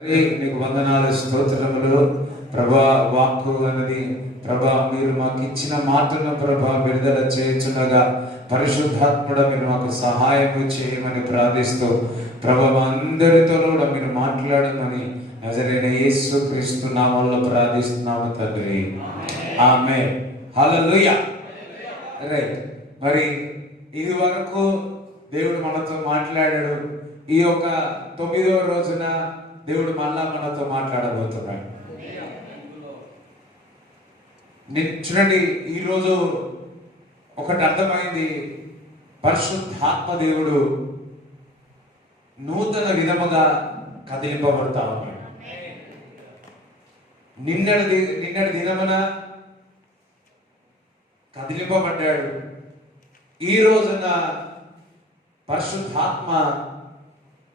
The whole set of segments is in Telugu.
నీకు వందనాలు, స్తోత్రములు ప్రభా. వాక్కు అన్నది ప్రభా, మీరు మాకు ఇచ్చిన మాటను ప్రభా విడుదల చేయుచుండగా పరిశుద్ధాత్ముడ మీరు మాకు సహాయము చేయమని ప్రార్థిస్తూ ప్రభా అందరితో కూడా మీరు మాట్లాడమని నజరైన యేసు క్రీస్తు నామములో ప్రార్థిస్తున్నాము తండ్రి, ఆమేన్. హల్లెలూయా. రైట్. మరి ఇది వరకు దేవుడు మనతో మాట్లాడాడు. ఈ యొక్క 9వ రోజున దేవుడు మళ్ళా మనతో మాట్లాడబోతున్నాడు. చూడండి, ఈరోజు ఒకటి అర్థమైంది, పరిశుద్ధాత్మ దేవుడు నూతన విధముగా కదిలింపబడతా ఉన్నాడు. నిన్నటి దినమున కదిలింపబడ్డాడు. ఈ రోజున పరిశుద్ధాత్మ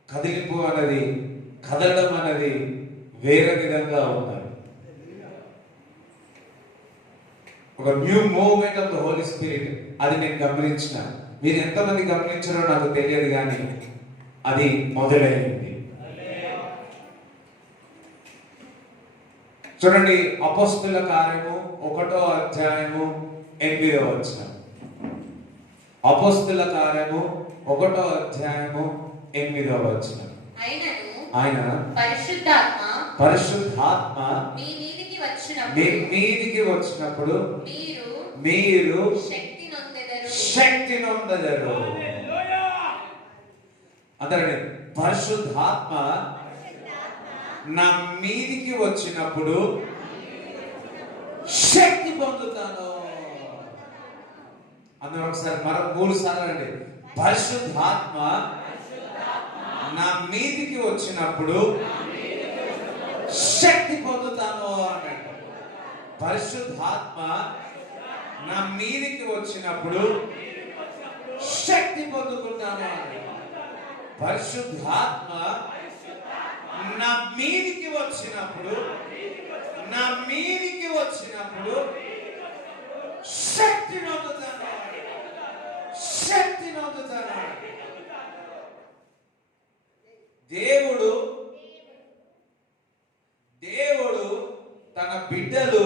కదిలింపు అనేది, కదలడం అనేది వేరే విధంగా ఉన్నది. ఒక new movement of the Holi Spirit, అది నేను గమనించిన. మీరు ఎంతమంది గమనించారో నాకు తెలియదు, కానీ అది మొదలైంది. చూడండి, అపోస్తుల కార్యము 1వ అధ్యాయము 8వ వచనం. అపోస్తుల కార్యము 1వ అధ్యాయము 8వ వచనం. ఆయన పరిశుద్ధాత్మ మీ మీదికి వచ్చినప్పుడు మీరు శక్తి నొందెదరు. అందరండి, పరిశుద్ధాత్మ నా మీదికి వచ్చినప్పుడు శక్తి పొందుతాను. అందరూ ఒకసారి మరో 3 సార్లు అండి. పరిశుద్ధాత్మ నా మీదికి వచ్చినప్పుడు శక్తి పొందుతాను అన్నాడు. పరిశుద్ధాత్మ నా మీదికి వచ్చినప్పుడు శక్తి పొందుకుంటాను అన్నాడు. పరిశుద్ధాత్మ నా మీదికి వచ్చినప్పుడు శక్తి నొందుతాను, శక్తి నొందుతాను. దేవుడు తన బిడ్డలు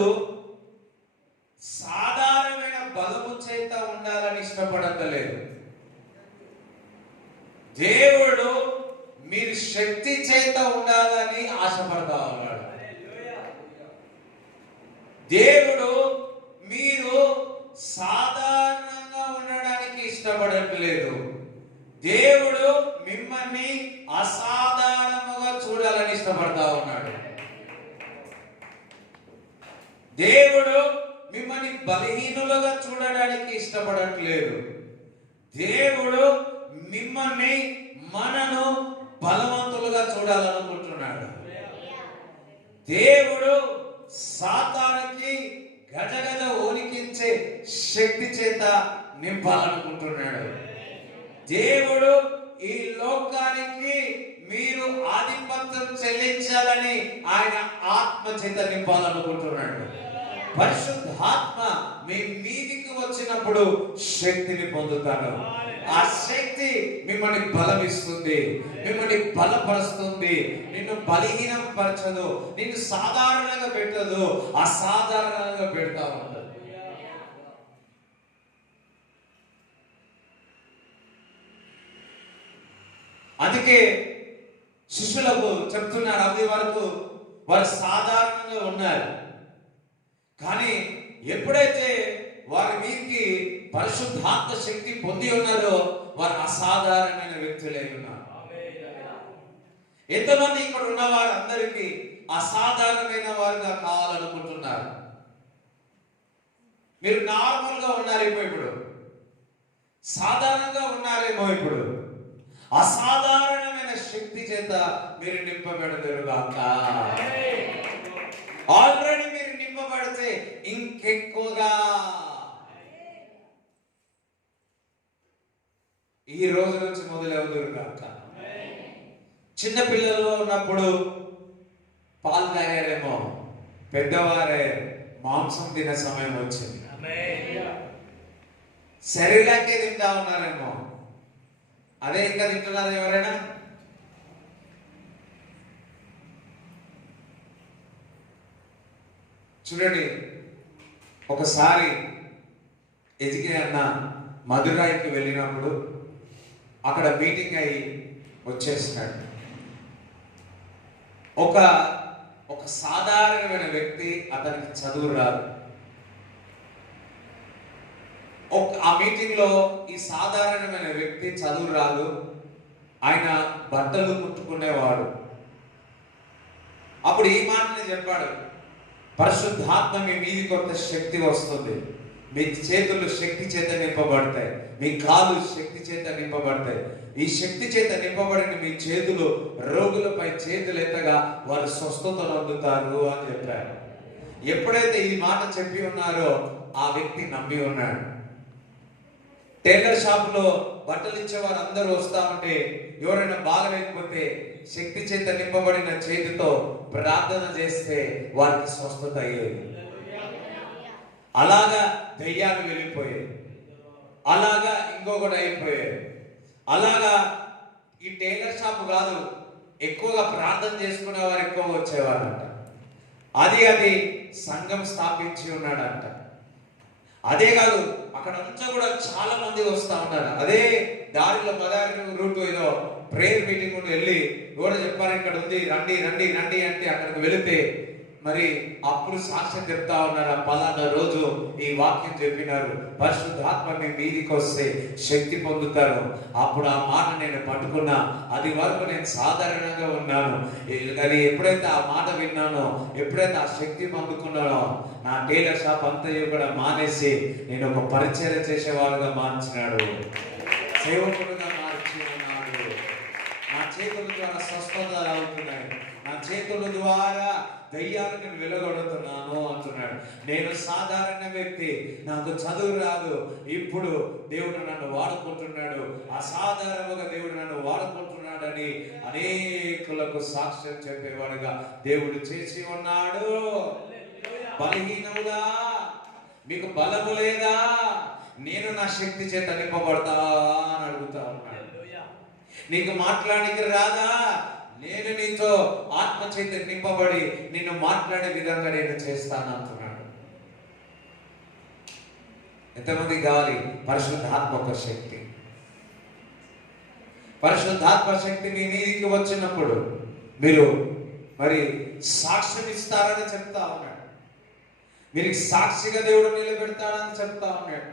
సాధారణమైన బలము చేత ఉండాలని ఇష్టపడలేదు. దేవుడు మీరు శక్తి చేత ఉండాలని ఆశపడతా ఉన్నాడు. దేవుడు మీరు సాధారణంగా ఉండడానికి ఇష్టపడట్లేదు. దేవుడు మిమ్మల్ని అసాధారణంగా చూడాలని ఇష్టపడతా ఉన్నాడు. దేవుడు మిమ్మల్ని బలహీనులుగా చూడడానికి ఇష్టపడట్లేదు. దేవుడు మిమ్మల్ని మనను బలవంతులుగా చూడాలనుకుంటున్నాడు. దేవుడు సాతానుకి గజగజ వణికించే శక్తి చేత నింపాలనుకుంటున్నాడు. దేవుడు ఈ లోకానికి మీరు ఆధిపత్యం చెల్లించాలని ఆయన ఆత్మ చేత నింపాలనుకుంటున్నాడు. పరిశుద్ధాత్మ మీ మీదికి వచ్చినప్పుడు శక్తిని పొందుతాడు. ఆ శక్తి మిమ్మల్ని బలమిస్తుంది, మిమ్మల్ని బలపరుస్తుంది. నిన్ను బలహీనం పరచదు, నిన్ను సాధారణంగా పెట్టదు, అసాధారణంగా పెడతా ఉంటుంది. అందుకే శిష్యులకు చెప్తున్నారు, అది వరకు వారు సాధారణంగా ఉన్నారు, కానీ ఎప్పుడైతే వారి మీదకి పరిశుద్ధాత్మ శక్తి పొంది ఉన్నారో వారు అసాధారణమైన వ్యక్తులై ఉన్నారు. ఎంతమంది ఇక్కడ ఉన్న వారందరికీ అసాధారణమైన వారుగా కావాలనుకుంటున్నారు? మీరు నార్మల్ గా ఉన్నారేమో, ఇప్పుడు సాధారణంగా ఉన్నారేమో, ఇప్పుడు అసాధారణమైన శక్తి చేత మీరు నింపబడతారుగాక. ఆల్రెడీ మీరు నింపబడితే ఇంకెక్కువగా ఈ రోజు నుంచి మొదలవుదురుగాక. చిన్నపిల్లలు ఉన్నప్పుడు పాలు తాగారేమో, పెద్దవారే మాంసం తినే సమయం వచ్చింది, శరీరాకే తింటా ఉన్నారేమో. అదే ఇంకా తింటున్నారు ఎవరైనా? చూడండి, ఒకసారి ఎజిగే అన్న మదురాయికి వెళ్ళినప్పుడు అక్కడ మీటింగ్ అయి వచ్చేసినాడు. ఒక సాధారణమైన వ్యక్తి, అతనికి చదువు రాదు. ఆ మీటింగ్ లో ఈ సాధారణమైన వ్యక్తి చదువు రాదు, ఆయన బట్టలు కుట్టుకునేవాడు. అప్పుడు ఈ మాటని చెప్పాడు, పరిశుద్ధాత్మ మీ మీదికి కొత్త శక్తి వస్తుంది, మీ చేతులు శక్తి చేత నింపబడతాయి, మీ కాళ్ళు శక్తి చేత నింపబడతాయి. ఈ శక్తి చేత నింపబడిన మీ చేతులు రోగులపై చేతులు ఎత్తగా వారు స్వస్థతను పొందుతారు అని చెప్పారు. ఎప్పుడైతే ఈ మాట చెప్పి ఉన్నారో ఆ వ్యక్తి నమ్మి ఉన్నాడు. టైలర్ షాపులో బట్టలు ఇచ్చేవారు అందరూ వస్తా ఉంటే ఎవరైనా బాగలేకపోతే శక్తి చేత నింపబడిన చేతితో ప్రార్థన చేస్తే వారికి స్వస్థత అయ్యేది. అలాగా దయ్యాలు వెళ్ళిపోయాయి, అలాగా ఇంకొకటి అయిపోయాయి. అలాగా ఈ టైలర్ షాప్ కాదు, ఎక్కువగా ప్రార్థన చేసుకునే వారు ఎక్కువగా వచ్చేవారంట. అది సంఘం స్థాపించి ఉన్నాడంట. అదే కాదు, అక్కడ అంతా కూడా చాలా మంది వస్తా ఉన్నారు. అదే దారిలో మదారి రూట్ ఏదో ప్రేయర్ మీటింగ్ వెళ్ళి ఎవరో చెప్పారు ఇక్కడ ఉంది, రండి రండి రండి అంటే అక్కడికి వెళితే మరి అప్పుడు సాక్ష్యం చెప్తా ఉన్నారు, పలానా రోజు ఈ వాక్యం చెప్పినారు, పరిశుద్ధాత్మ మీ మీదికి వస్తే శక్తి పొందుతారు. అప్పుడు ఆ మాట నేను పట్టుకున్నా. అది వరకు నేను సాధారణంగా ఉన్నాను, కానీ ఎప్పుడైతే ఆ మాట విన్నానో, ఎప్పుడైతే ఆ శక్తి పొందుకున్నానో, నా టైలర్ షాప్ అంతా కూడా మానేసి నేను ఒక పరిచర్య చేసేవాడుగా మార్చినాడు, సేవకుడుగా మార్చి ఉన్నాడు. నా చేతుల ద్వారా స్వస్థత అవుతున్నాయి, నా చేతుల ద్వారా దయ్యాలను వెలుగొడుతున్నాను అంటున్నాడు. నేను సాధారణ వ్యక్తి, నాకు చదువు రాదు, ఇప్పుడు దేవుడు నన్ను వాడుకుంటున్నాడు, అసాధారణంగా దేవుడు నన్ను వాడుకుంటున్నాడని అనేకులకు సాక్ష్యం చెప్పేవాడుగా దేవుడు చేసి ఉన్నాడు. బలహీనములా, మీకు బలము లేదా, నేను నా శక్తి చేత నింపబడతా అని అడుగుతా ఉన్నాడు. నీకు మాట్లాడడానికి రాదా, నేను నీతో ఆత్మ చేత నింపబడి నిన్ను మాట్లాడే విధంగా నేను చేస్తాను అంటున్నాడు. ఎంతమంది కావాలి పరిశుద్ధాత్మ ఒక శక్తి? పరిశుద్ధాత్మ శక్తి మీ మీదికి వచ్చినప్పుడు మీరు మరి సాక్ష్యం ఇస్తారని చెప్తా ఉన్నాడు. మీరు సాక్షిగా దేవుడు నిలబెడతాడని చెప్తా ఉన్నాడు.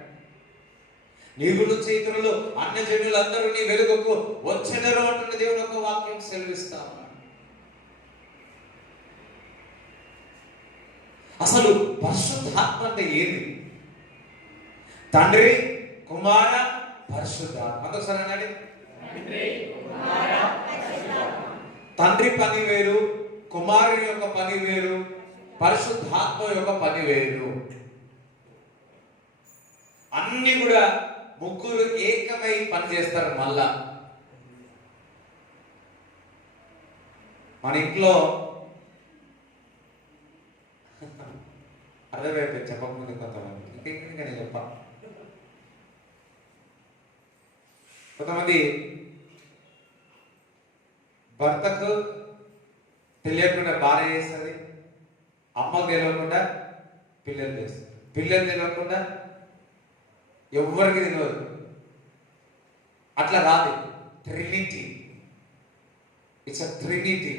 నీవులు చేతులు అన్ని జనులందరూ నీ వెలుగుకు వచ్చెదరు అంటున్న దేవుడు ఒక వాక్యం సెలవిస్తా ఉన్నాడు. అసలు పరిశుద్ధాత్మ అంటే ఏది? తండ్రి, కుమార, పరిశుద్ధాత్మ. ఒకసారి అన్నాడు, తండ్రి పని వేరు, కుమారుని యొక్క పని వేరు, పరిశుద్ధాత్మ యొక్క పని వేరు. అన్ని కూడా ముగ్గురు ఏకమై పనిచేస్తారు. మళ్ళా మన ఇంట్లో అర్థమైపోయింది చెప్పకముందు కొంతమంది, ఇంకా నేను చెప్ప కొంతమంది భర్తకు తెలియకుండా భార్య చేస్తుంది, అమ్మకు తెలియకుండా పిల్లలు చేస్తారు, పిల్లలు తెలియకుండా ఎవరికి తెలియదు. అట్లా కాదు, ట్రినిటీ. It's a Trinity.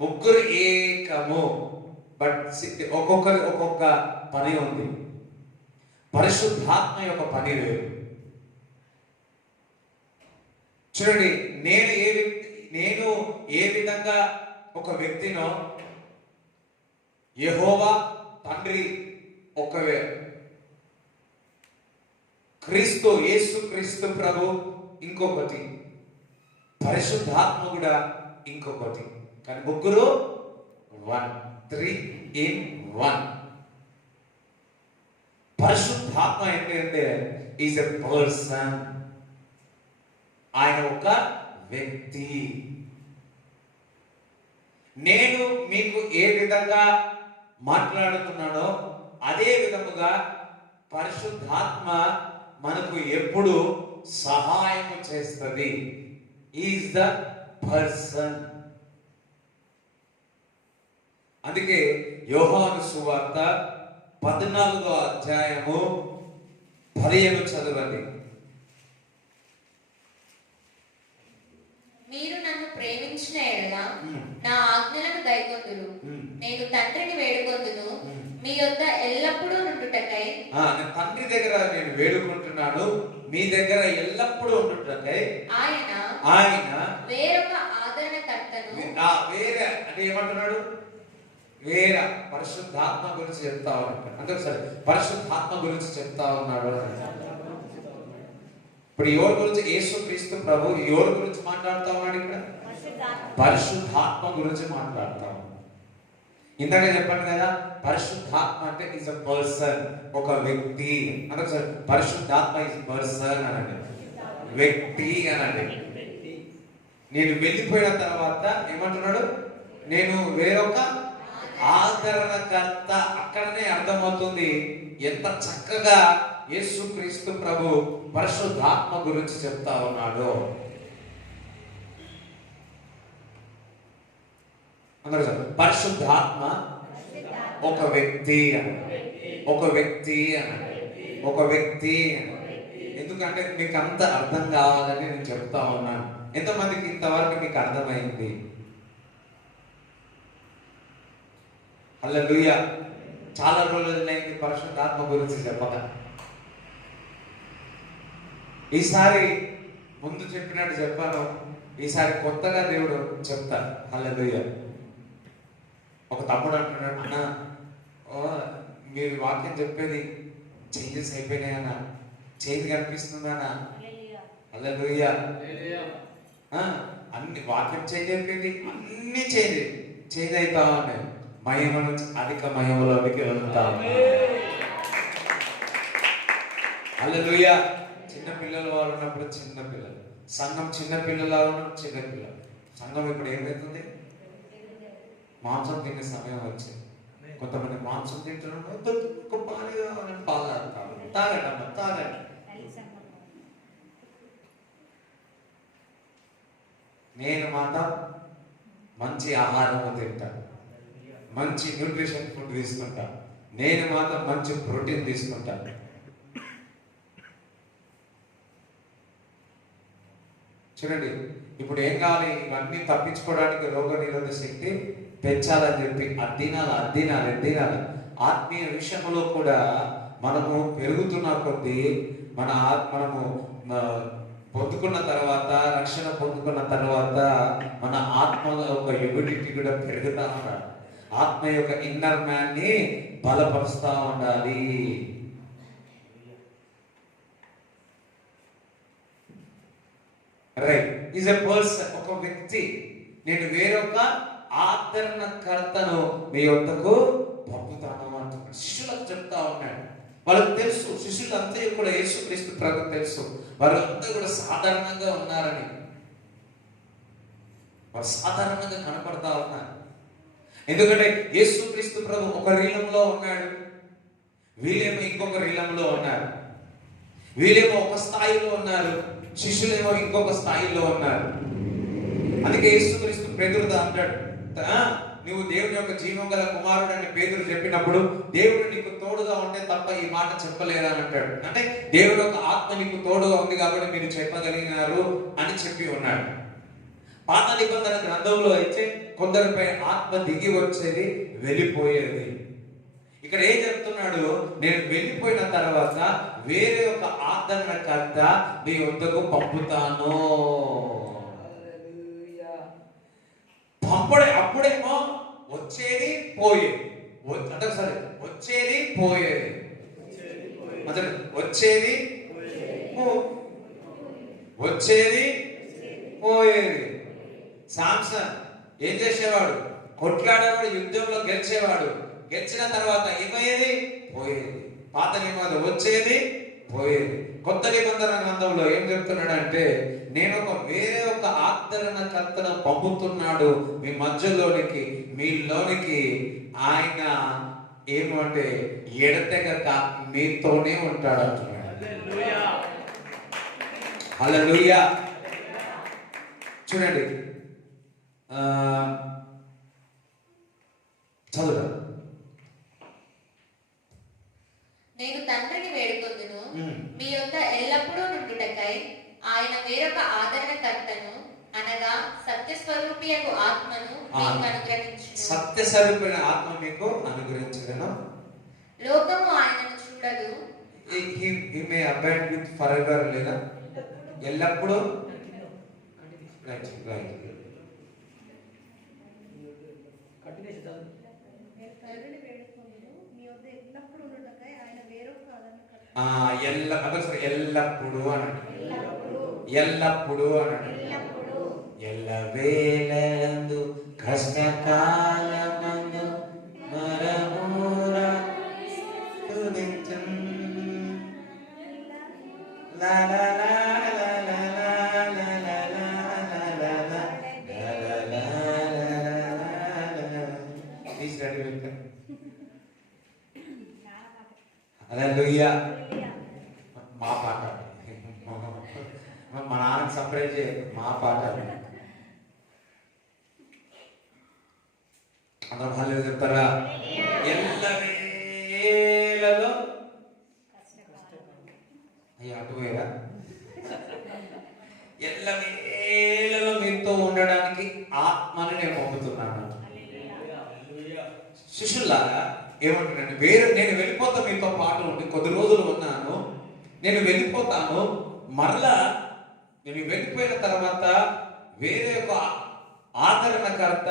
ముగ్గురు ఏకము, బట్ ఒక్కొక్కరి ఒక్కొక్క పని ఉంది. పరిశుద్ధాత్మ యొక్క పని వేరు. చూడండి, నేను ఏ విధంగా ఒక వ్యక్తినో, యెహోవా తండ్రి ఒకవే, క్రీస్తు యేసు క్రీస్తు ప్రభు ఇంకొకటి, పరిశుద్ధాత్మ కూడా ఇంకొకటి, కానీ ముగ్గురు వన్, 3 in 1. పరిశుద్ధాత్మ ఏంటంటే ఈజ్ ఎ పర్సన్. ఆయన ఒక వ్యక్తి. నేను మీకు ఏ విధంగా మాట్లాడుతున్నానో అదే విధముగా పరిశుద్ధాత్మ మనకు ఎప్పుడు సహాయం చేస్తుంది. Is the person. అందుకే యోహాను సువార్త 14వ అధ్యాయము 15 చదవండి. మీరు నన్ను ప్రేమించిన ఎడల నా ఆజ్ఞలను గైకొందురు. నేను తండ్రిని వేడుకొందును, మీ యొద్ద ఎల్లప్పుడూ నుండుటకై. నేను తండ్రి దగ్గర నేను వేడుకుంటున్నాను, మీ దగ్గర ఎల్లప్పుడూ ఉండుటకై. ఆయన వేరొక ఆదరణకర్తను, వేరే అంటే ఏమంటున్నాడు? వేరే పరిశుద్ధాత్మ గురించి చెప్తా ఉన్నాడు. అంటే సరే, పరిశుద్ధాత్మ గురించి చెప్తా ఉన్నాడు. ఇప్పుడు ఎవరి గురించి? యేసుక్రీస్తు ప్రభు ఎవరి గురించి మాట్లాడుతా ఉన్నాడు? ఇక్కడ పరిశుద్ధాత్మ గురించి మాట్లాడుతా ఉన్నాడు. ఇందాక చెప్పాను కదా, పరిశుద్ధాత్మ అంటే ఇస్ అ పర్సన్, ఒక వ్యక్తి. అంటే సరే, పరిశుద్ధాత్మ ఇస్ పర్సన్ అనండి, వ్యక్తి అనండి. నేను వెళ్ళిపోయిన తర్వాత ఏమంటున్నాడు? నేను వేరొక ఆదరణకర్త. అక్కడనే అర్థమవుతుంది ఎంత చక్కగా యేసుక్రీస్తు ప్రభు పరిశుద్ధాత్మ గురించి చెప్తా ఉన్నాడు. అందరూ పరిశుద్ధాత్మ ఒక వ్యక్తి అని, ఒక వ్యక్తి అని, ఒక వ్యక్తి అని. ఎందుకంటే మీకు అంత అర్థం కావాలని నేను చెప్తా ఉన్నాను. ఎంతమందికి ఇంతవరకు మీకు అర్థమైంది? హల్లెలూయా. చాలా రోజులైంది పరిశుద్ధాత్మ గురించి చెప్పక. ఈసారి ముందు చెప్పినట్టు చెప్పాను, ఈసారి కొత్తగా దేవుడు చెప్తాను. హల్లెలూయా. ఒక తమ్ముడు అంటున్నాడు, అన్న మీరు వాక్యం చెప్పేది చేంజెస్ అయిపోయినాయన్నా, చేంజ్ కనిపిస్తుందన్నా. హల్లెలూయా. అన్ని వాక్యం చేంజ్ అయిపోయింది, అన్ని చేంజ్ అవుతా ఉన్నాయి. మహిమ నుంచి అధిక మహిమలోనికి వెళ్తాం. హల్లెలూయా. చిన్న పిల్లలు వారు ఉన్నప్పుడు చిన్న పిల్లలు, సంఘం చిన్న పిల్లలు ఉన్నప్పుడు చిన్న పిల్లలు. సంఘం ఇప్పుడు ఏమవుతుంది? మాంసం తినే సమయం వచ్చింది. కొంతమంది మాంసం తింటున్నారు, పాలు తాగండి, తాగండి. నేను మాత్రం మంచి ఆహారం తింటాను, మంచి న్యూట్రిషన్ ఫుడ్ తీసుకుంటాను. నేను మాత్రం మంచి ప్రోటీన్ తీసుకుంటాను. చూడండి, ఇప్పుడు ఏం కావాలి? ఇవన్నీ తప్పించుకోవడానికి రోగ నిరోధక శక్తి పెంచాలని చెప్పి అద్దినాలి. ఆత్మీయ విషయంలో కూడా మనము పెరుగుతున్న కొద్దీ మనము పొందుకున్న తర్వాత, రక్షణ పొందుకున్న తర్వాత మన ఆత్మ యొక్క ఎబిలిటీ కూడా పెరుగుతా ఉండాలి. ఆత్మ యొక్క ఇన్నర్ మ్యాన్ ని బలపరుస్తా ఉండాలి. రైట్. ఈజ్ ఎ పర్సన్, ఒక వ్యక్తి. నేను వేరొక ఆదరణకర్తను మీ వద్దకు పంపుతాను అంటున్నాడు. శిష్యులకు చెప్తా ఉన్నాడు. వాళ్ళకి తెలుసు, శిష్యులంతా కూడా యేసుక్రీస్తు ప్రభు తెలుసు, వారంతా కూడా సాధారణంగా ఉన్నారని. వారు సాధారణంగా కనపడతా ఉన్నారు. ఎందుకంటే యేసుక్రీస్తు ప్రభు ఒక రీలంలో ఉన్నాడు, వీళ్ళేమో ఇంకొక రీలంలో ఉన్నారు. వీళ్ళేమో ఒక స్థాయిలో ఉన్నారు, శిష్యులేమో ఇంకొక స్థాయిలో ఉన్నారు. అందుకే యేసుక్రీస్తు పేతురుతో అంటాడు, నువ్వు దేవుని యొక్క జీవం గల కుమారుడు అని పేతురు చెప్పినప్పుడు, దేవుడు నీకు తోడుగా ఉంటే తప్ప ఈ మాట చెప్పలేదా అని అంటాడు. అంటే దేవుడు యొక్క ఆత్మ నీకు తోడుగా ఉంది కాబట్టి మీరు చెప్పగలిగినారు అని చెప్పి ఉన్నాడు. పాత నిబంధన గ్రంథంలో అయితే కొందరిపై ఆత్మ దిగి వచ్చేది, వెళ్ళిపోయేది. ఇక్కడ ఏం చెప్తున్నాడు? నేను వెళ్ళిపోయిన తర్వాత వేరే ఒక ఆదరణకర్త మీ వద్దకు పంపుతాను. అప్పుడేమో వచ్చేది పోయేది, అంటే సరే వచ్చేది పోయేది, వచ్చేది పోయేది. సాంసన్ ఏం చేసేవాడు? కొట్లాడేవాడు, యుద్ధంలో గెలిచేవాడు. గెలిచిన తర్వాత ఏమయ్యేది? పోయేది. పాత నిబంధన వచ్చేది, పోయేది. కొత్త నిబంధన గ్రంథంలో ఏం చెప్తున్నాడు అంటే, నేను వేరే ఒక ఆదరణకర్తను పంపుతున్నాడు మీ మధ్యలోనికి, మీలోనికి. ఆయన ఏమంటే ఎడతెగక మీతోనే ఉంటాడు అంటున్నాడు. హల్లెలూయా. చూడండి, చదువు. నేను తండ్రిని వేడుకొందును, మీ యొద్ద ఎల్లప్పుడూ నుండుటకై ఆయన వేరొక ఆదరణకర్తను అనగా సత్యస్వరూపియకు ఆత్మను మీకు అనుగ్రహించును. సత్యస్వరూపైన ఆత్మ మీకు అనుగ్రహించును. లోకము ఆయనను చూడదు. He may abide with forever, లేదా ఎల్లప్పుడూ. ఎల్లప్పుడు అన్నాడు. ఎల్లప్పుడు అన్నాడు. ఎల్లవేళందు కష్టకాలమందు మరమూరా స్తుతించున్. లా లా లా లా లా లా లా లా లా లా లా లా లా లా లా. Please ready with me. హల్లెలూయా. మా పాట మా నాన్నకి సపరేట్ చేయ, మా పాట. అందరం హల్లెలూయా చెప్తారా? ఎల్లవేళలో అయ్యా అటుపోయారా? ఎల్లవేళలో మీతో ఉండడానికి ఆత్మని నేను పంపుతున్నాను. శిష్యులారా ఏమంటున్నాను, నేను వెళ్ళిపోతా, మీతో పాటు ఉండి కొద్ది రోజులు ఉన్నాను, నేను వెళ్ళిపోతాను, మరలా నేను వెళ్ళిపోయిన తర్వాత వేరే ఒక ఆదరణకర్త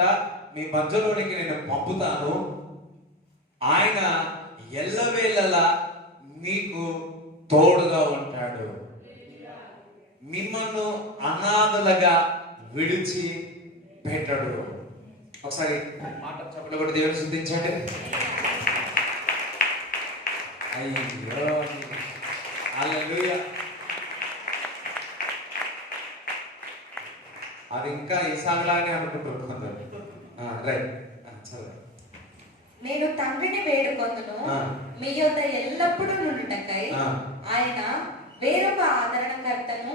మీ మధ్యలోనికి నేను పంపుతాను. ఆయన ఎల్లవేళలా మీకు తోడుగా ఉంటాడు, మిమ్మల్ని అనాథలుగా విడిచి పెట్టడు. ఒకసారి మాట చెప్పలు కూడా దేవుని స్తుతించండి. అయ్యో హల్లెలూయా. అది ఇంకా ఇసాలానే అనుకుంటున్నారు. రైట్, చదువు. నేను తండ్రిని వేడుకొందును, మీ యొద్ద ఎల్లప్పుడూ నుండుటకై ఆయన వేరొక ఆదరణకర్తను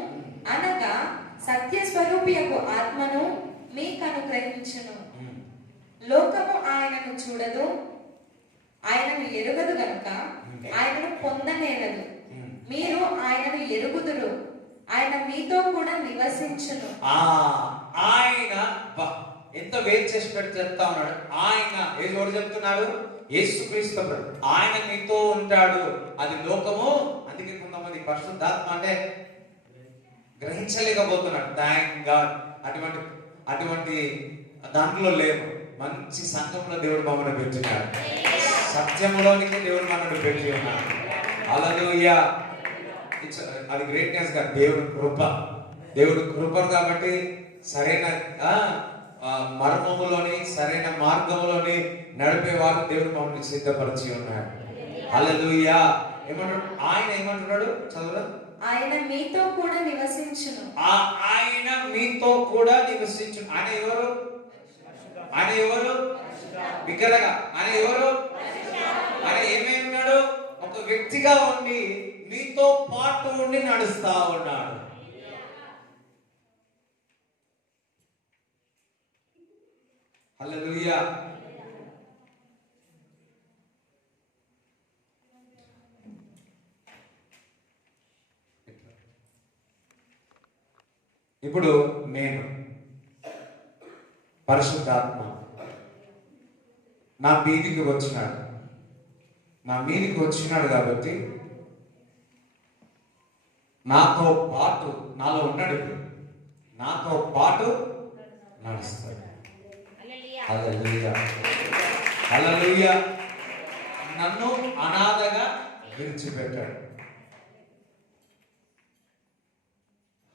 అనగా సత్యస్వరూపియకు ఆత్మను మీకు అనుగ్రహించును. లోకము ఆయనను చూడదు, ఆయనను ఎరుగదు గనుక ఆయనను పొందనేరదు. మీరు ఆయనను ఎరుగుదురు, ఆయన మీతో కూడా నివసించును. ఆయన ఎంత వేరు చేసి పెట్టి చెప్తా ఉన్నాడు. ఆయన ఎవరు చెప్తున్నారు? యేసుక్రీస్తు ఆయన మీతో ఉంటాడు. అది లోకము, అందుకే కొంతమంది పరిశుద్ధాత్మ అంటే గ్రహించలేకపోతున్నాడు. థ్యాంక్ గాడ్ అటువంటి దాంట్లో లేవు. మంచి సంఘంలో దేవుడు మమ్మల్ని పెట్టినాడు, సత్యంలోనికి దేవుడు మనల్ని పెట్టి ఉన్నాడు. హల్లెలూయా. అది గ్రేట్నెస్ గా దేవుడు కృప కాబట్టి సరైన మర్మములోని సరైన మార్గంలోని నడిపే వారు దేవుడు మమ్మల్ని సిద్ధపరిచి ఉన్నాడు. హల్లెలూయా. ఏమంటాడు ఆయన? ఏమంటున్నాడు? చదువు. ఆయన మీతో కూడా నివసించును. ఆయన మీతో కూడా నివసించును. ఆయన ఎవరు? ఆయన ఎవరు? బిగ్గరగా ఆయన ఎవరు? ఆయన ఏమై ఉన్నాడు? ఒక వ్యక్తిగా ఉండి మీతో పాటు ఉండి నడుస్తా ఉన్నాడు. హల్లెలూయా. ఇప్పుడు నేను పరిశుద్ధాత్మ నా మీదికి వచ్చినాడు కాబట్టి నాతో పాటు నాలో ఉన్నాడు, నాతో పాటు నడుస్తాడు. హల్లెలూయా. హల్లెలూయా. నన్ను అనాథగా విడిచిపెట్టాడు.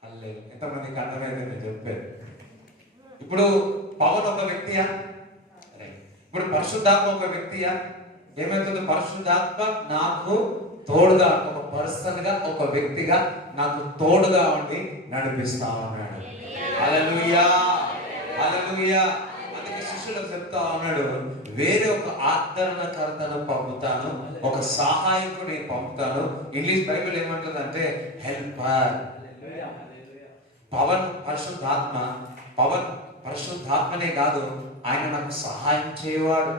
హల్లెలూయా. ఎంతమందికి అర్థమైంది నేను చెప్పాను? ఇప్పుడు పవన్ ఒక వ్యక్తియా? ఇప్పుడు పరిశుద్ధాత్మ ఒక వ్యక్తియా? ఏమైతుంది? పరిశుద్ధాత్మ నాకు తోడుగా, ఒక పర్సన్ గా, ఒక వ్యక్తిగా నాకు తోడుగా ఉండి నడిపిస్తా ఉన్నాడు. హల్లెలూయా. హల్లెలూయా. అందుకే శిష్యులకు చెప్తా ఉన్నాడు, వేరే ఒక ఆదరణకర్తను పంపుతాను, ఒక సహాయకుని పంపుతాను. ఇంగ్లీష్ బైబిల్ ఏమంటుందంటే హెల్పర్. పవన్ పరిశుద్ధాత్మనే కాదు, ఆయన నాకు సహాయం చేయవాడు.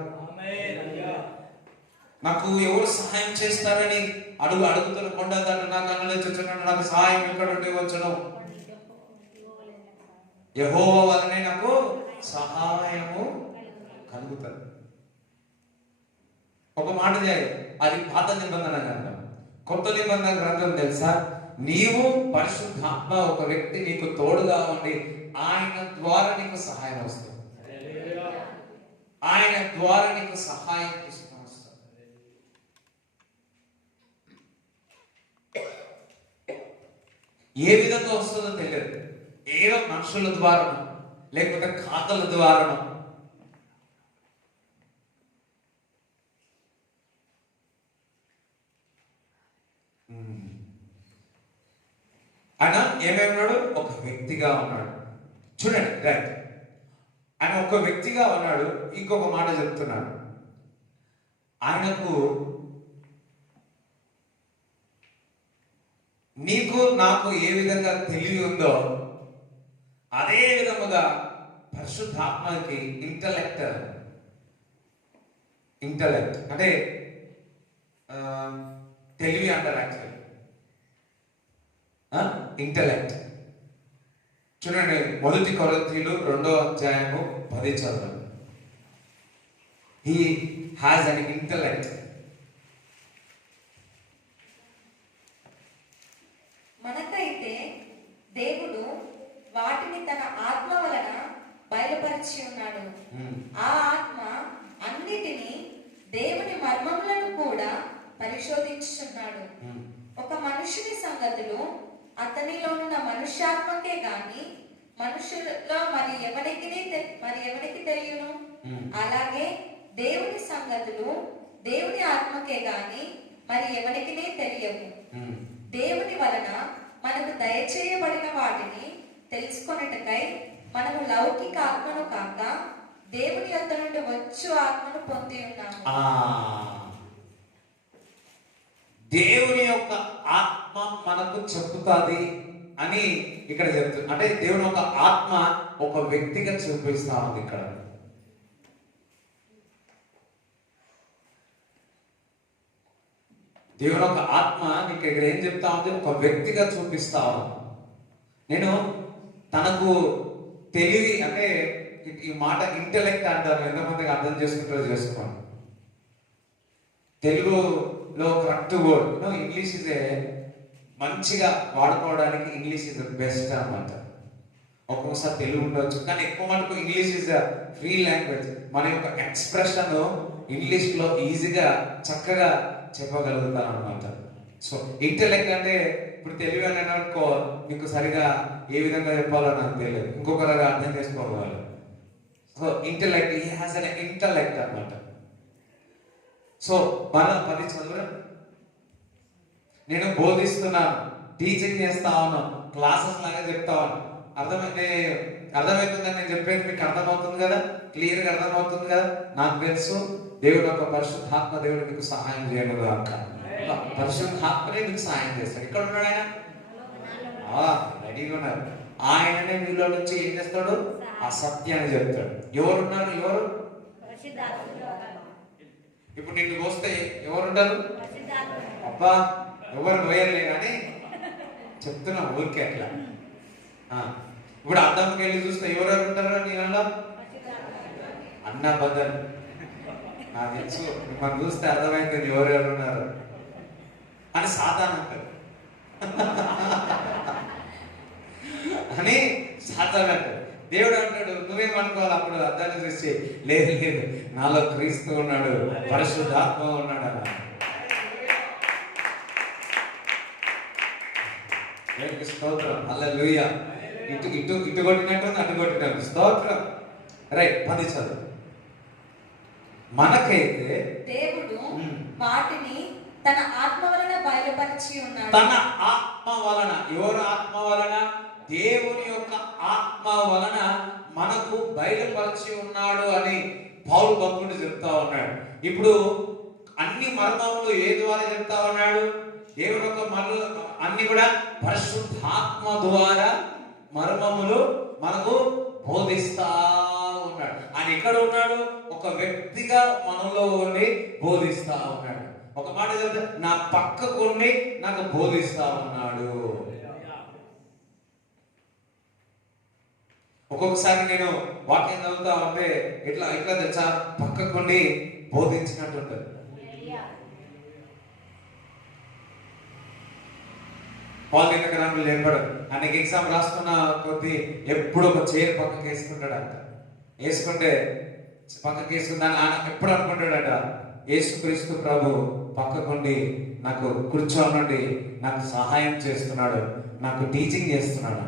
నాకు ఎవరు సహాయం చేస్తారని అడుగుతున్న కొండ దాన్ని నా కన్నులు ఎత్తుచున్నాను, నాకు సహాయం ఎక్కడ నుండి వచ్చును? యెహోవా వలనే నాకు సహాయము కలుగుతుంది. ఒక మాట చేయాలి, అది పాత నిబంధన గ్రంథం. కొత్త నిబంధన గ్రంథం తెలుసా? నీవు పరిశుద్ధాత్మ ఒక వ్యక్తి నీకు తోడుగా ఉండి ఆయన ద్వారా నీకు సహాయం వస్తుంది. ఆయన ద్వారా నీకు సహాయం తీసుకుని వస్తుంది. ఏ విధంగా వస్తుందో తెలియదు. ఏదో మనుషుల ద్వారా లేకపోతే ఖాతాల ద్వారా ఆయన ఏమై ఉన్నాడు? ఒక వ్యక్తిగా ఉన్నాడు. చూడండి, రైట్, ఆయన ఒక వ్యక్తిగా ఉన్నాడు. ఇంకొక మాట చెప్తున్నాడు, ఆయనకు నీకు నాకు ఏ విధంగా తెలివి ఉందో అదే విధముగా పరిశుద్ధాత్మకి ఇంటలెక్ట్ అంటే తెలివి అంటారు యాక్చువల్లీ. ఇంటలెక్ట్ చూడండి, 1 కొరింథీయులు 2:10 చదవండి. He has an intellect. మనకైతే దేవుడు వాటిని తన ఆత్మ వలన బయలుపరిచి ఉన్నాడు. ఆ ఆత్మ అన్నిటినీ దేవుని మర్మములను కూడా పరిశోధించుచున్నాడు. ఒక మనుషుని సంగతులు అతనిలోనున్న మనుష్యాత్మకే గాని మనుషులలో మరి ఎవరికి తెలియను. అలాగే దేవుని సంగతులు దేవుని ఆత్మకే గాని మరి ఎవరికి తెలియవు. దేవుని వలన మనకు దయచేయబడిన వాటిని తెలుసుకొనుటకై మనము లౌకిక ఆత్మను కాక దేవుని యొద్ద నుండి వచ్చు ఆత్మను పొంది ఉన్నాము. దేవుని యొక్క ఆత్మ మనకు చెప్పుతాది అని ఇక్కడ చెప్తుంది. అంటే దేవుని యొక్క ఆత్మ ఒక వ్యక్తిగా చూపిస్తా ఉంది ఇక్కడ. దేవుని యొక్క ఆత్మ నీకు ఇక్కడ ఏం చెప్తా ఉంది? ఒక వ్యక్తిగా చూపిస్తా ఉంది. నేను తనకు తెలివి, అంటే ఈ మాట ఇంటెలెక్ట్ అంటారు. ఎంతమందికి అర్థం చేసుకుంటారో చేసుకోండి. తెలుగులో కరెక్ట్ వర్డ్, ఇంగ్లీష్ ఇస్ మంచిగా వాడుకోవడానికి ఇంగ్లీష్ ఇస్ బెస్ట్ అన్నమాట. ఒక్కొక్కసారి తెలుగు ఉండొచ్చు, కానీ ఎక్కువ మటుకు ఇంగ్లీష్ ఇస్ ఫ్రీ లాంగ్వేజ్. మన యొక్క ఎక్స్ప్రెషన్ ఇంగ్లీష్లో ఈజీగా చక్కగా చెప్పగలుగుతాం అన్నమాట. సో ఇంటెలెక్ట్ అంటే ఇప్పుడు తెలివి అని అనుకో, మీకు సరిగా ఏ విధంగా చెప్పాలో నాకు తెలియదు, ఇంకొకరుగా అర్థం చేసుకోవాలి. So intellect, he has an intellect అన్నమాట. సో మన 10 చదువు, నేను బోధిస్తున్నాను, టీచింగ్ చేస్తా ఉన్నాను, క్లాసెస్ లాగా చెప్తా ఉన్నాను. అర్థమవుతుందని నేను చెప్పేది మీకు అర్థమవుతుంది కదా, క్లియర్గా అర్థమవుతుంది కదా. నాకు తెలుసు దేవుడు ఒక పరిశుద్ధాత్మ దేవుడు మీకు సహాయం చేయను అక్క. పరిశుద్ధాత్మనే మీకు సహాయం చేస్తాడు. ఇక్కడ ఉన్నాడు ఆయన, రెడీగా ఉన్నారు. ఆయననే మీలో నుంచి ఏం చేస్తాడు? ఆ సత్యాన్ని చెప్తాడు. ఎవరున్నారు? ఎవరు? ఇప్పుడు నిన్ను పోస్తే ఎవరుంటారు? అబ్బా ఎవరు పోయలే కానీ చెప్తున్నా ఊరికే అట్లా. ఇప్పుడు అద్దంకి వెళ్ళి చూస్తే ఎవరెవరు ఉంటారు నీ వల్ల? అన్న బదల్. నాకు తెలుసు మిమ్మల్ని చూస్తే అర్థమైంది ఎవరెవరు ఉన్నారు అని. సాతాను అంటారు అని సాతాను అంటారు. దేవుడు అంటాడు, నువ్వేమనుకోవాలి అప్పుడు అర్థాన్ని చూసి? లేదు లేదు, నాలో క్రీస్తు ఉన్నాడు, పరిశుద్ధాత్మ ఉన్నాడు అన్న. స్తోత్రం, హల్లెలూయా. ఇటు ఇటు ఇటు కొట్టినట్టు అటు కొట్టినట్టు. స్తోత్రం. రైట్, 10 చదువు. మనకైతే దేవుడు వాటిని తన ఆత్మ వలన బయలుపరిచి ఉన్నాడు. తన ఆత్మ వలన. ఎవరు ఆత్మ వలన? దేవుని యొక్క ఆత్మ వలన మనకు బయలుపరిచి ఉన్నాడు అని పౌలు భక్తుడు చెప్తా ఉన్నాడు. ఇప్పుడు అన్ని మర్మములు ఏ ద్వారా చెప్తా ఉన్నాడు? దేవుని యొక్క అన్ని కూడా పరిశుద్ధాత్మ ద్వారా మర్మములు మనకు బోధిస్తా ఉన్నాడు. ఆయన ఎక్కడ ఉన్నాడు? ఒక వ్యక్తిగా మనలో ఉండి బోధిస్తా ఉన్నాడు. ఒక మాట చెప్తే, నా పక్కకు ఉండి నాకు బోధిస్తా ఉన్నాడు. ఒక్కొక్కసారి నేను వాక్యం చదువుతా ఉంటే ఇట్లా ఇట్లా తెలుసా, పక్కకుండి బోధించినట్టు ఉంటుంది. పాల్ దగ్గర లేపడు. ఆయనకి ఎగ్జామ్ రాసుకున్న కొద్ది ఎప్పుడు ఒక చైర్ పక్కకి వేసుకుంటాడంట. వేసుకుంటే పక్కకి వేసుకుందాన్ని ఆయన ఎప్పుడు అనుకుంటాడట, యేసుక్రీస్తు ప్రభు పక్కకుండి నాకు కూర్చోనుండి నాకు సహాయం చేస్తున్నాడు, నాకు టీచింగ్ చేస్తున్నాడు.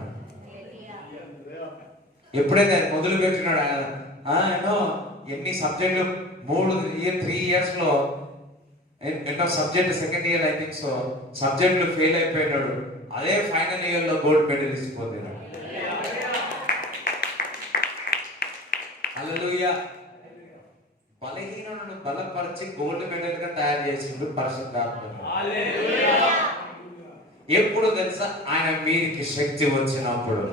ఎప్పుడైతే మొదలు పెట్టినాడు ఆయన ఎన్ని సబ్జెక్టులు 3 years లో ఎన్నో subject second year I think so సబ్జెక్టులు ఫెయిల్ అయిపోయినాడు. అదే ఫైనల్ ఇయర్ లో గోల్డ్ మెడల్ ఇచ్చిపోతున్నాడు. హల్లెలూయా. బలహీనులను బలపరిచి గోల్డ్ మెడల్ గా తయారు చేసిండు పరిశుద్ధాత్మ. ఎప్పుడు తెలుసా? ఆయన మీదికి శక్తి వచ్చినప్పుడు.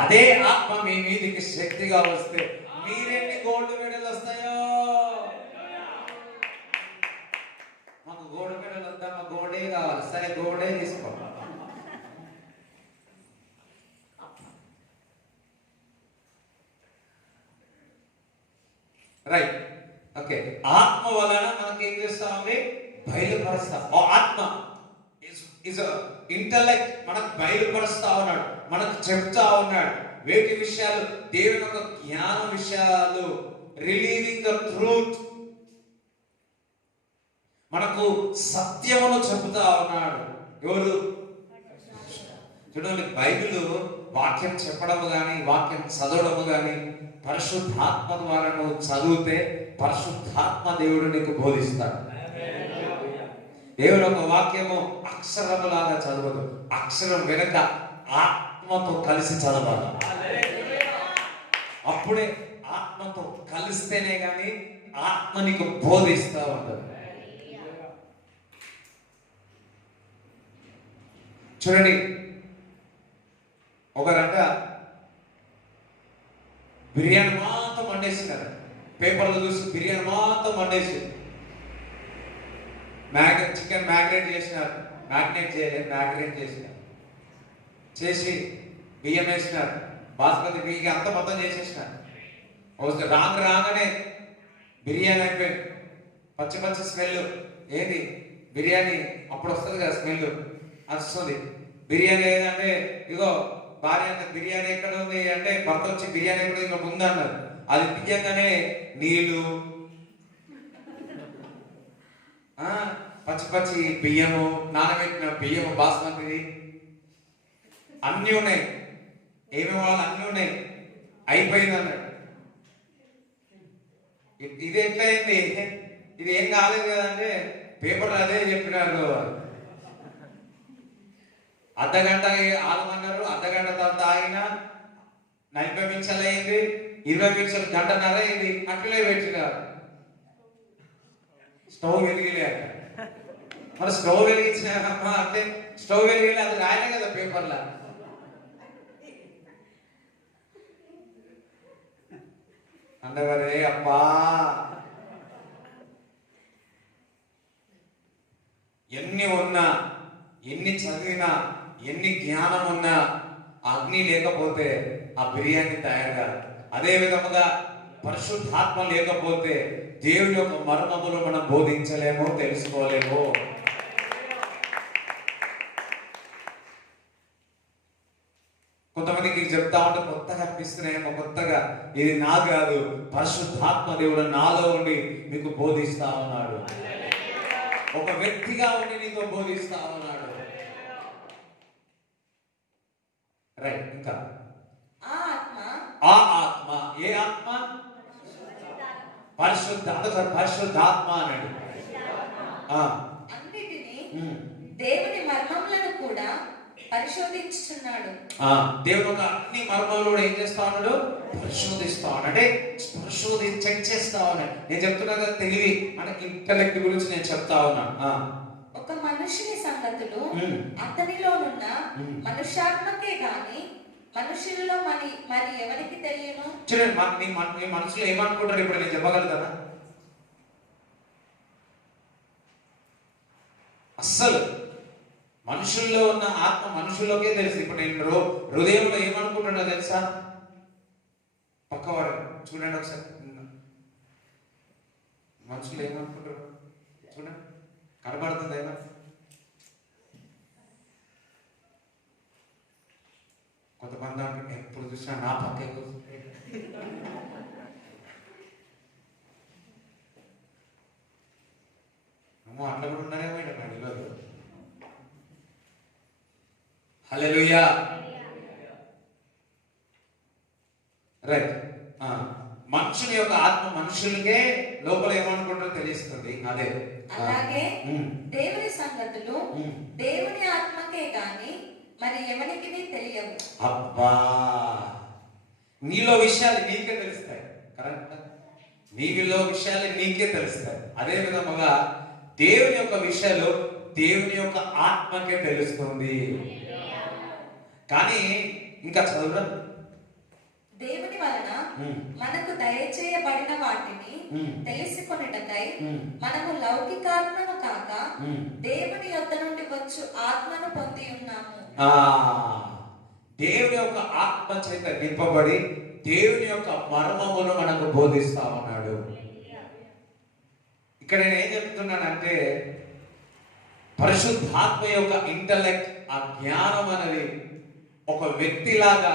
అదే ఆత్మ మీ మీదికి శక్తిగా వస్తే మీరెన్ని గోల్డ్ మెడల్ వస్తాయో. మాకు గోల్డ్ మెడల్ వద్దా, మాకు గోల్డే కావాలి. సరే గోల్డే తీసుకో. Right, okay. ఆత్మ వలన మనకి ఏం చేస్తామండి? బయలుపరుస్తాం. ఆత్మ ఇస్ ఇంటలెక్ట్ మనకు బయలుపరుస్తా ఉన్నాడు, మనకు చెప్తా ఉన్నాడు వేటి విషయాలు, దేవుని యొక్క జ్ఞాన విషయాలు, రిలీవింగ్ ద ట్రూత్, మనకు సత్యమును చెబుతా ఉన్నాడు. ఎవరు? చూడండి, బైబిల్ వాక్యం చెప్పడము గాని వాక్యం చదవడము గాని పరిశుద్ధాత్మ ద్వారా నువ్వు చదివితే పరిశుద్ధాత్మ దేవుడు నీకు బోధిస్తాడు. దేవుడు ఒక వాక్యము అక్షరములాగా చదవదు, అక్షరం వెనక ఆత్మతో కలిసి చదవాలి. అప్పుడే ఆత్మతో కలిస్తేనే గాని ఆత్మ నీకు బోధిస్తా ఉంటుంది. చూడండి, ఒకరంట బిర్యానీ మాత్రం వండేసినారు. పేపర్లో చూసి బిర్యానీ మాత్రం వండేసి చికెన్ మ్యాగ్నేట్ చేసినారు. మ్యాగ్నేట్ చేయలేదు, మ్యాగ్నేట్ చేసినారు. చేసి బియ్యం వేసినారు, బాస్మతి బియ్యం అంత మొత్తం చేసేసినారు. రాగానే బిర్యానీ అయిపోయింది. పచ్చి పచ్చి స్మెల్. ఏది బిర్యానీ అప్పుడు వస్తుంది కదా స్మెల్, వస్తుంది. బిర్యానీ ఏదంటే ఇగో భార్య అంటే బిర్యానీ ఎక్కడ ఉంది అంటే భర్త వచ్చి బిర్యానీ ఎక్కడ ఇంకా ముందు అన్నారు. అది బియ్యంగానే నీళ్లు, పచ్చి పచ్చి బియ్యము, నానబెట్టిన బియ్యము బాస్మతి అన్నీ ఉన్నాయి. ఏమేమి వాళ్ళు అన్నీ ఉన్నాయి. అయిపోయింది అన్నాడు. ఇది ఎట్లయింది, ఇది ఏం కాలేదు కదంటే పేపర్ అదే చెప్పినారు. అర్ధగంట ఆగమన్నారు. అర్ధగంట తర్వాత ఆగిన 40 నిమిషాలు అయింది, 20 నిమిషాలు, గంటన్నర అయింది. అట్లే పెట్టినారు. స్టవ్ వెలిగిలే. మరి స్టవ్ వెలిగించినారమ్మా అంటే స్టవ్ వెలిగిలే, అది రాయలే కదా పేపర్లా. అందవరే అబ్బా, ఎన్ని ఉన్నా, ఎన్ని చదివినా, ఎన్ని జ్ఞానం ఉన్నా అగ్ని లేకపోతే ఆ బిర్యానీ తయారు కాదు. అదే విధముగా పరిశుద్ధాత్మ లేకపోతే దేవుని యొక్క మర్మములు మనం బోధించలేము, తెలుసుకోలేము. కొంతమందికి చెప్తా ఉంటే కొత్తగా అనిపిస్తున్నాయేమో, కొత్తగా. ఇది నా కాదు, పరిశుద్ధాత్మ దేవుడు నాలో ఉండి మీకు బోధిస్తా ఉన్నాడు. ఒక వ్యక్తిగా ఉండి నీతో బోధిస్తా ఉన్నాడు. రైట్, ఇంకా ఆ ఆత్మ, ఏ ఆత్మ? పరిశుద్ధాత్మ అన్నాడు. అన్నిటిని దేవుని మర్మములను కూడా పరిశోధించుచున్నాడు. దేవుడు ఒక అన్ని మర్మాలు ఏం చేస్తా ఉన్నాడు? పరిశోధిస్తా ఉన్నాడు. అంటే చెక్ చేస్తా ఉన్నాడు. నేను చెప్తున్నా కదా, తెలివి అంటే ఇంటలెక్ట్ గురించి నేను చెప్తా ఉన్నా. ఒక మనుషుని సంగతులు అతనిలోనున్న మనుష్యాత్మకే గాని మనుషుల్లో మరి ఎవరికి తెలియను? చూడండి, మీ మనసులో ఏమనుకుంటారు ఇప్పుడు నేను చెప్పగలుగుతానా? అస్సలు మనుషుల్లో ఉన్న ఆత్మ మనుషుల్లోకే తెలుసు. ఇప్పుడు నేను హృదయంలో ఏమనుకుంటున్నా తెలుసా? పక్కవాడు చూడండి ఒకసారి, మనుషులు ఏమనుకుంటారు చూడండి, కనబడుతుంది ఏమన్నా? కొంతమంది అంటారు ఎప్పుడు చూసినా నా పక్కే కూర్చుంటే. అమ్మో అట్లా కూడా ఉన్నారేమో నా ఇల్లు. హల్లెలూయా. రైట్. మనుషుని యొక్క ఆత్మ మనుషులకే లోపల ఏమనుకుంటారో తెలుస్తుంది. అదే అలాగే దేవుని సంగతులు దేవుని ఆత్మకే గాని మరి ఎవరికి తెలియవు. అబ్బా, నీలో విషయాలు నీకే తెలుస్తాయి. కరెక్ట్, నీలో విషయాలు నీకే తెలుస్తాయి. అదే విధముగా దేవుని యొక్క విషయాలు దేవుని యొక్క ఆత్మకే తెలుస్తుంది. కానీ ఇంకా చదువురా, దేవుని వలన మనకు దయచేయబడిన వాటిని తెలుసుకొనుటకై మనము లౌకికాత్మను కాక దేవుని యొద్ద నుండి వచ్చు ఆత్మను పొంది ఉన్నాము. దేవుని యొక్క ఆత్మ చేత నింపబడి దేవుని యొక్క మర్మమును మనకు బోధిస్తా ఉన్నాడు. ఇక్కడ నేను ఏం చెప్తున్నానంటే, పరిశుద్ధాత్మ యొక్క ఇంటలెక్ట్, ఆ జ్ఞానం అనేది ఒక వ్యక్తిలాగా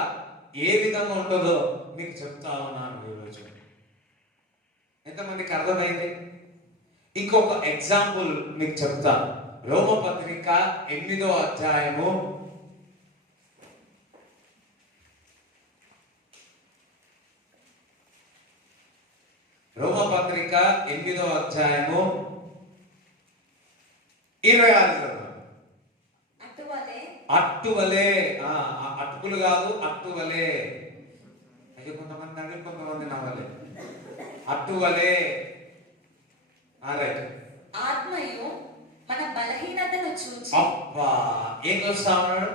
ఏ విధంగా ఉంటుందో మీకు చెప్తా ఉన్నాను ఈరోజు. ఎంతమందికి అర్థమైంది? ఇంకొక ఎగ్జాంపుల్ మీకు చెప్తా. రోమపత్రిక 8వ అధ్యాయము రోమపత్రిక 8వ అధ్యాయము 26. అట్టువలే, అటుకులు కాదు, అట్టువలే. అయితే కొంతమంది నవ్వి కొంతమంది నవ్వలే. అట్టువలే. రైట్. ఆత్మయు మన బలహీనతను చూసి, అబ్బా, ఏం చూస్తా ఉన్నాడు?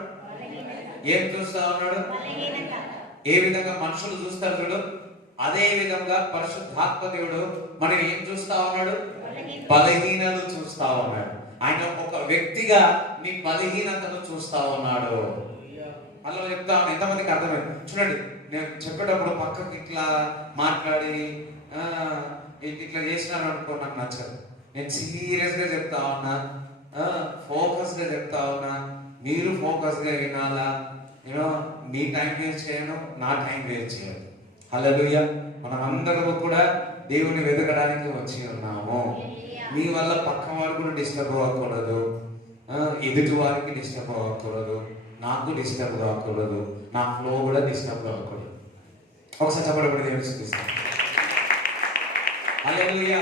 ఏం చూస్తా ఉన్నాడు? ఏ విధంగా మనుషులు చూస్తారు చూడు, అదే విధంగా పరిశుద్ధాత్మ దేవుడు మనం ఏం చూస్తా ఉన్నాడు? బలహీనతను చూస్తా ఉన్నాడు. ఆయన ఒక వ్యక్తిగా నీ బలహీనతను చూస్తా ఉన్నాడు. అలా చెప్తా ఉన్నాను. ఎంతమందికి అర్థమైంది? చూడండి, నేను చెప్పేటప్పుడు పక్కకి ఇట్లా మాట్లాడి ఇట్లా చేసినాను అనుకో, నాకు నచ్చదు. నేను సీరియస్ గా చెప్తా ఉన్నా, ఫోకస్ గా చెప్తా ఉన్నా. మీరు ఫోకస్ గా వినాలా? మీ టైం వేస్ట్ చేయను, నా టైం వేస్ట్ చేయను. హల్లెలూయా. మనం అందరము కూడా దేవుని వెతకడానికి వచ్చి ఉన్నాము. మీ వల్ల పక్క వారు కూడా డిస్టర్బ్ అవ్వకూడదు, ఎదుటి వారికి డిస్టర్బ్ అవ్వకూడదు, నాకు డిస్టర్బ్ కాకూడదు, నా ఫ్లో కూడా డిస్టర్బ్ అవ్వకూడదు. ఒకసారి చెప్పబడి దేవుని చూపిస్తాను. హల్లెలూయా.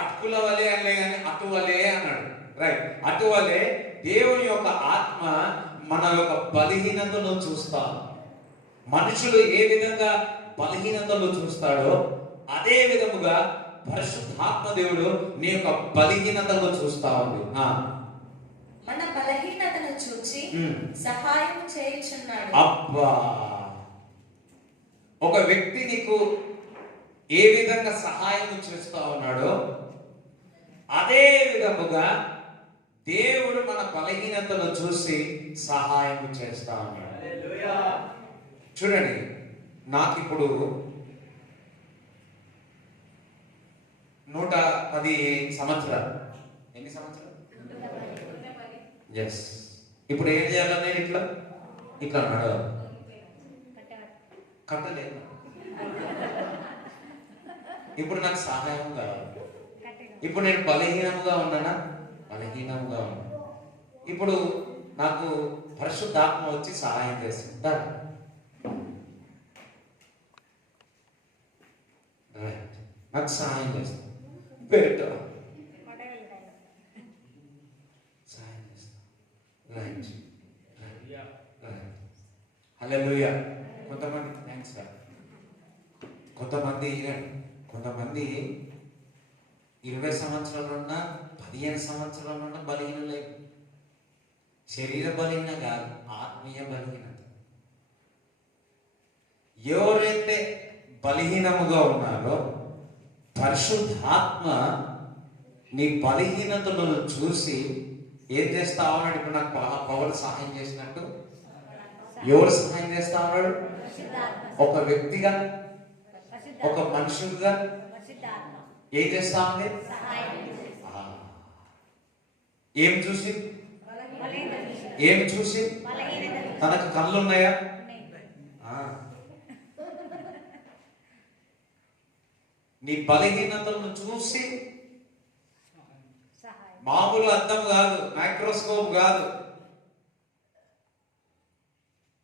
అటుకుల వలె అనలే కానీ అటువలే అన్నాడు. రైట్. అటువలే దేవుని యొక్క ఆత్మ మన యొక్క బలహీనతను చూస్తా. మనుషులు ఏ విధంగా బలహీనతలు చూస్తాడో అదే విధముగా పరిశుద్ధాత్మ దేవుడు నీ యొక్క బలహీనతను చూస్తా ఉంది. మన బలహీనతను చూచి సహాయం చేయుచున్నాడు. అబ్బా, ఒక వ్యక్తి నీకు ఏ విధంగా సహాయం చేస్తా ఉన్నాడో అదే విధముగా దేవుడు మన బలహీనతను చూసి సహాయం చేస్తా ఉన్నాడు. చూడండి, నాకు ఇప్పుడు 110 సంవత్సరాలు. ఎన్ని సంవత్సరాలు? ఎస్. ఇప్పుడు ఏం చేయాలి? నేను ఇట్లా ఇట్లా అన్నాడు, కట్టలేదు. ఇప్పుడు నాకు సహాయం కావాలి. ఇప్పుడు నేను బలహీనంగా ఉన్నానా? బలహీనంగా ఉన్నా. ఇప్పుడు నాకు పరిశుద్ధాత్మ వచ్చి సహాయం చేస్తుంది. నాకు సహాయం చేస్తాను. పెట్ట సహాయం చేస్తాను. హల్లెలూయా. కొంతమంది థ్యాంక్స్ సార్. కొంతమంది 20 సంవత్సరాలు ఉన్నా 15 సంవత్సరాలు ఉన్నా బలహీనలే. శరీర బలహీన కాదు, ఆత్మీయ బలహీనత. ఎవరైతే బలహీనముగా ఉన్నారో పరిశుద్ధాత్మ నీ బలహీనతలను చూసి ఏం చేస్తా ఉన్నాడు? ఇప్పుడు నాకు పౌలు సహాయం చేసినట్టు ఎవరు సహాయం చేస్తా ఉన్నాడు? ఒక వ్యక్తిగా, ఒక మనుషులుగా ఏం చేస్తా ఉంది? ఏం చూసి? ఏం చూసి? తనకు కళ్ళు ఉన్నాయా? నీ బలహీనతలను చూసి, మామూలు అద్దం కాదు, మైక్రోస్కోప్ కాదు,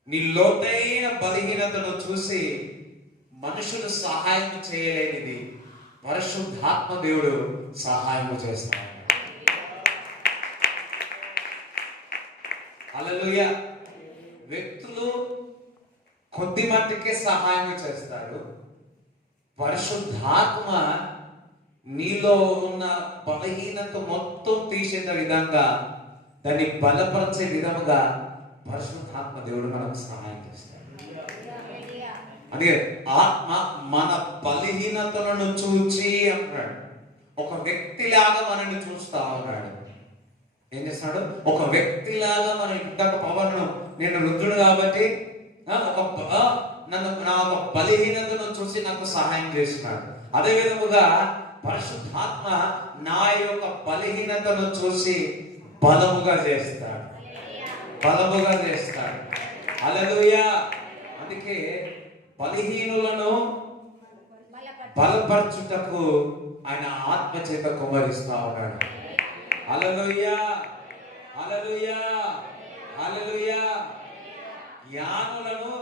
నీ లోతైన బలహీనతను చూసి మనుషులు సహాయం చేయలేనిది పరిశుద్ధాత్మ దేవుడు సహాయం చేస్తాడు. హల్లెలూయా. వ్యక్తులు కొద్ది మట్టుకే సహాయం చేస్తారు. పరిశుద్ధాత్మ నీలో ఉన్న బలహీనత మొత్తం తీసేట విధంగా, దాన్ని బలపరిచే విధముగా పరిశుద్ధాత్మ దేవుడు మనకు సహాయం చేస్తాడు. అందుకే ఆత్మ మన బలహీనతలను చూచి అంటాడు. ఒక వ్యక్తిలాగా మనల్ని చూస్తా ఉన్నాడు. ఏం చేస్తున్నాడు? ఒక వ్యక్తిలాగా మన ఇంతక పవన్, నేను రుద్రుడు కాబట్టి నన్ను నా ఒక బలహీనతను చూసి నాకు సహాయం చేస్తున్నాడు. అదే విధముగా పరిశుద్ధాత్మ నా యొక్క బలహీనతను చూసి బలముగా చేస్తాడు, బలముగా చేస్తాడు. హల్లెలూయా. అందుకే బలహీనులను బలపరచుటకు ఆయన ఆత్మ చేత కుమ్మరిస్తా ఉన్నాడు. హల్లెలూయా, హల్లెలూయా, హల్లెలూయా. జ్ఞానులను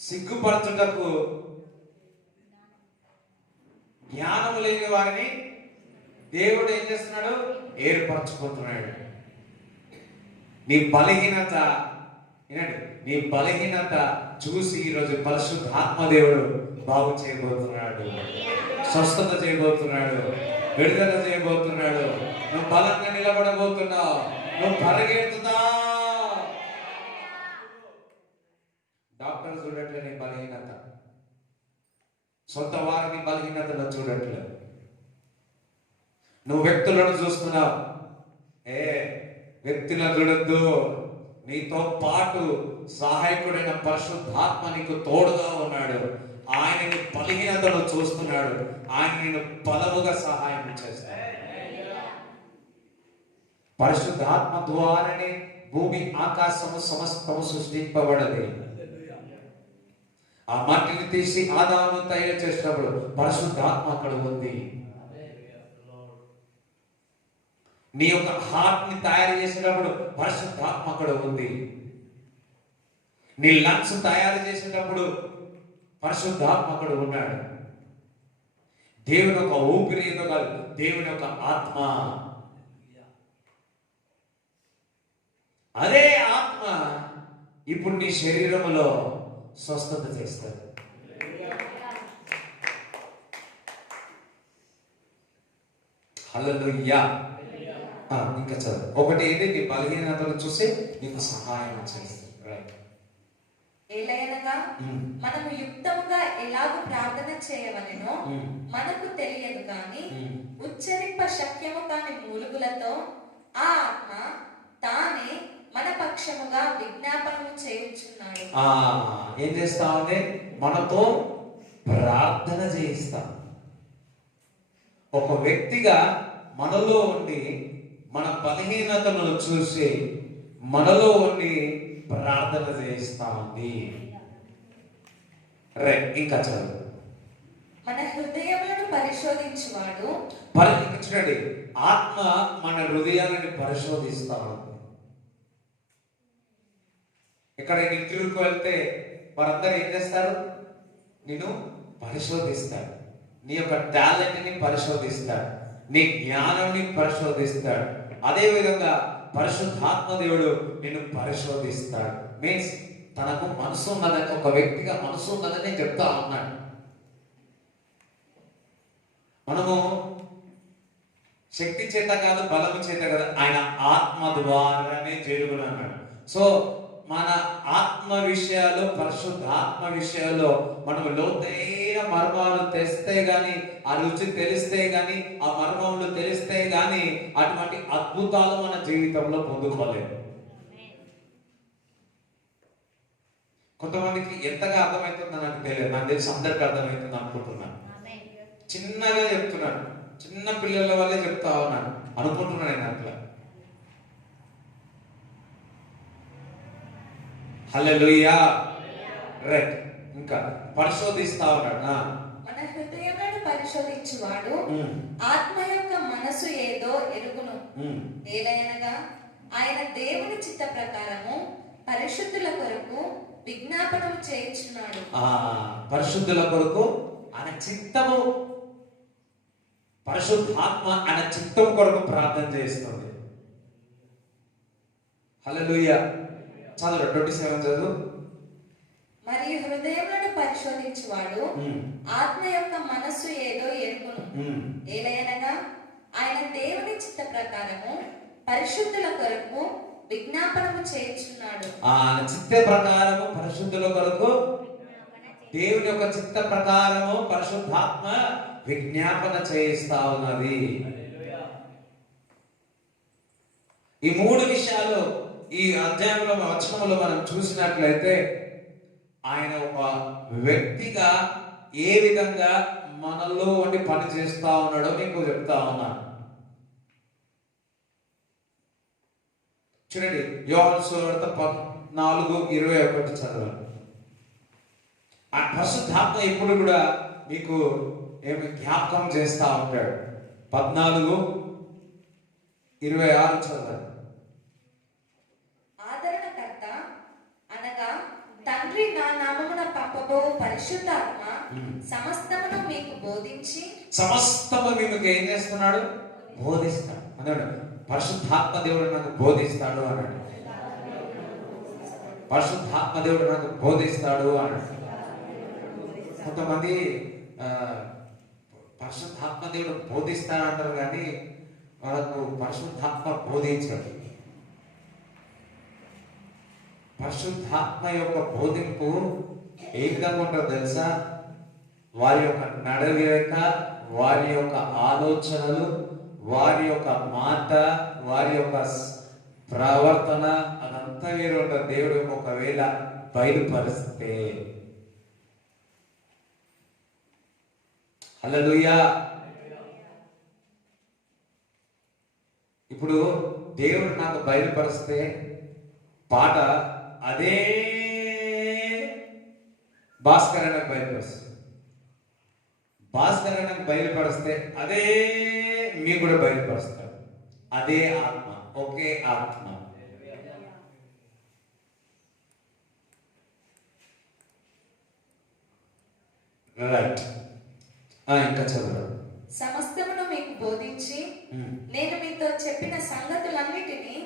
సిగ్గుపరచుటకు జ్ఞానము లేని వారిని దేవుడు ఏం చేస్తున్నాడు? ఏర్పరచుకుంటున్నాడు. నీ బలహీనత, వినండి, నీ బలహీనత చూసి ఈరోజు పరిశుద్ధాత్మ దేవుడు బాగు చేయబోతున్నాడు, స్వస్థత చేయబోతున్నాడు, విడుదల చేయబోతున్నాడు. నువ్వు బలంగా నిలబడబోతున్నావు, నువ్వు పరిగెత్తుతావు. డాక్టర్ చూడట్లే నీ బలహీనత, సొంత వారిని బలహీనతలో చూడట్లేదు. నువ్వు వ్యక్తులను చూస్తున్నావు. వ్యక్తులను చూడొద్దు. నీతో పాటు సహాయకుడైన పరిశుద్ధాత్మ నీకు తోడుగా ఉన్నాడు. ఆయన నీ బలహీనతను చూస్తున్నాడు. ఆయన నిన్ను బలముగా సహాయం చేస్తాడు. పరిశుద్ధాత్మ ద్వారానే భూమి ఆకాశము సమస్తము సృష్టింపబడది. ఆ మట్టిని తీసి ఆదాము తయారు చేసినప్పుడు పరిశుద్ధాత్మ అక్కడ ఉంది. నీ యొక్క హార్ట్ ని తయారు చేసేటప్పుడు పరిశుద్ధాత్మ అక్కడ ఉంది. నీ లంగ్స్ తయారు చేసేటప్పుడు పరిశుద్ధాత్మ అక్కడ ఉన్నాడు. దేవుని యొక్క ఊపిరి ఏదో కాదు, దేవుని యొక్క ఆత్మ. అదే ఆత్మ ఇప్పుడు నీ శరీరంలో స్వస్థత చేస్తుంది. హల్లెలూయా. ఇంకా చదువు. ఒకటి ఏంటి? నీ బలహీనతలు చూసి నీకు సహాయం చేస్తుంది. ఏలయనగా మనము యుక్తముగా ఎలాగూ ప్రార్థన చేయవలెనో మనకు తెలియదు కానీ ఉచ్చరింప శక్యము కాని మూలుగులతో ఆ ఆత్మ తానే మన పక్షముగా విజ్ఞాపనము చేయుచున్నాడు. ఏం చేస్తా ఉంది? మనతో ప్రార్థన చేయిస్తా. ఒక వ్యక్తిగా మనలో ఉండి మన బలహీనతలను చూసి మనలో ఉండి ప్రార్థన చేయిస్తా ఉంది. ఇంకా చదువు. మన హృదయములను పరిశోధించువాడు. చూడండి, ఆత్మ మన హృదయాలను పరిశోధిస్తా ఉంది. ఇక్కడ ఇంటర్వ్యూకి వెళ్తే వారందరూ ఏం చేస్తారు? నిన్ను పరిశోధిస్తాడు. నీ యొక్క టాలెంట్ ని పరిశోధిస్తాడు, నీ జ్ఞానాన్ని పరిశోధిస్తాడు. అదే విధంగా పరిశుద్ధాత్మ దేవుడు నిన్ను పరిశోధిస్తాడు. మీన్స్ తనకు మనసు ఉన్నదని, ఒక వ్యక్తిగా మనసు ఉన్నదని చెప్తా ఉన్నాడు. మనము శక్తి చేత కాదు, బలము చేత కదా, ఆయన ఆత్మ ద్వారానే జరుగును అన్నాడు. సో మన ఆత్మ విషయాలు, పరిశుద్ధాత్మ విషయాల్లో మనం లోతైన మర్మాలు తెస్తే గాని, ఆ రుచి తెలిస్తే గాని, ఆ మర్మములు తెలిస్తే గాని అటువంటి అద్భుతాలు మన జీవితంలో పొందుకోలేము. కొంతమందికి ఎంతగా అర్థమవుతుందో నాకు తెలియదు, నాకు తెలిసి అందరికి అర్థమవుతుంది అనుకుంటున్నాను. చిన్నగా చెప్తున్నాను, చిన్న పిల్లల వల్లే చెప్తా ఉన్నాను అనుకుంటున్నాను నేను అట్లా. హల్లెలూయా. రైట్. ఇంకా పరిశోధిస్తా ఉన్నాడు. మన హృదయములను పరిశోధించువాడు ఆత్మ యొక్క మనసు ఏదో ఎరుగును. ఏలయనగా ఆయన దేవుని చిత్త ప్రకారము పరిశుద్ధుల కొరకు విజ్ఞాపనము చేయించున్నాడు. పరిశుద్ధుల కొరకు ఆయన చిత్తము, పరిశుద్ధాత్మ ఆయన చిత్తం కొరకు ప్రార్థన చేస్తుంది. హల్లెలూయా. చదువు 27 చదువు. మరియు హృదయములను పరిశోధించువాడు ఆత్మ యొక్క మనస్సు ఏదో ఎరుగును. ఏలయనగా ఆయన దేవుని చిత్త ప్రకారము పరిశుద్ధుల కొరకు విజ్ఞాపనము చేయించున్నాడు. చిత్త ప్రకారము పరిశుద్ధుల కొరకు, దేవుని యొక్క చిత్త ప్రకారము పరిశుద్ధాత్మ విజ్ఞాపన చేయిస్తా ఉన్నది. ఈ మూడు విషయాలు ఈ అధ్యాయంలో వచనంలో మనం చూసినట్లయితే ఆయన ఒక వ్యక్తిగా ఏ విధంగా మనలో ఉండి పని చేస్తా ఉన్నాడో మీకు చెప్తా ఉన్నాను. చూడండి, యోహాను సువార్త 14:21 చదవండి. ఆ పరిశుద్ధాత్మ ఎప్పుడు కూడా మీకు ఏమి జ్ఞాపకం చేస్తా ఉంటాడు. 14:26 చదవండి. ఆదరణకర్త అనగా తండ్రి నా నామమున పంపబో పరిశుద్ధాత్మ సమస్తమును మీకు బోధించి, సమస్తము మీకు ఏం చేస్తున్నాడు? బోధిస్తాడు అన్నాడు. పరిశుద్ధాత్మ దేవుడు నాకు బోధిస్తాడు అన్నాడు. పరిశుద్ధాత్మ దేవుడు నాకు బోధిస్తాడు అన్నాడు. కొంతమంది పరిశుద్ధాత్మ దేవుడు బోధిస్తాడు అంటారు, కానీ వాళ్ళకు పరిశుద్ధాత్మ బోధించాడు. పరిశుద్ధాత్మ యొక్క బోధింపు ఏ విధంగా ఉంటుందో తెలుసా? వారి యొక్క నడవడిక, వారి యొక్క ఆలోచనలు, వారి యొక్క మాట, వారి యొక్క ప్రవర్తన అదంతా వేరు ఉంటుంది. దేవుడు ఒకవేళ బయలుపరిస్తే. హల్లెలూయా. ఇప్పుడు దేవుడు నాకు బయలుపరిస్తే పాట అదే భాస్కర్ నాకు బయలుపరుస్తుంది. భాస్కర్ నాకు బయలుపరిస్తే అదే మీకు కూడా బయలుపరుస్తాడు. అదే ఆత్మ, ఒకే ఆత్మ. రైట్. ఇంకా చదువు. సమస్తమును మీకు బోధించి నేను మీతో చెప్పిన సంగతులన్నిటినీ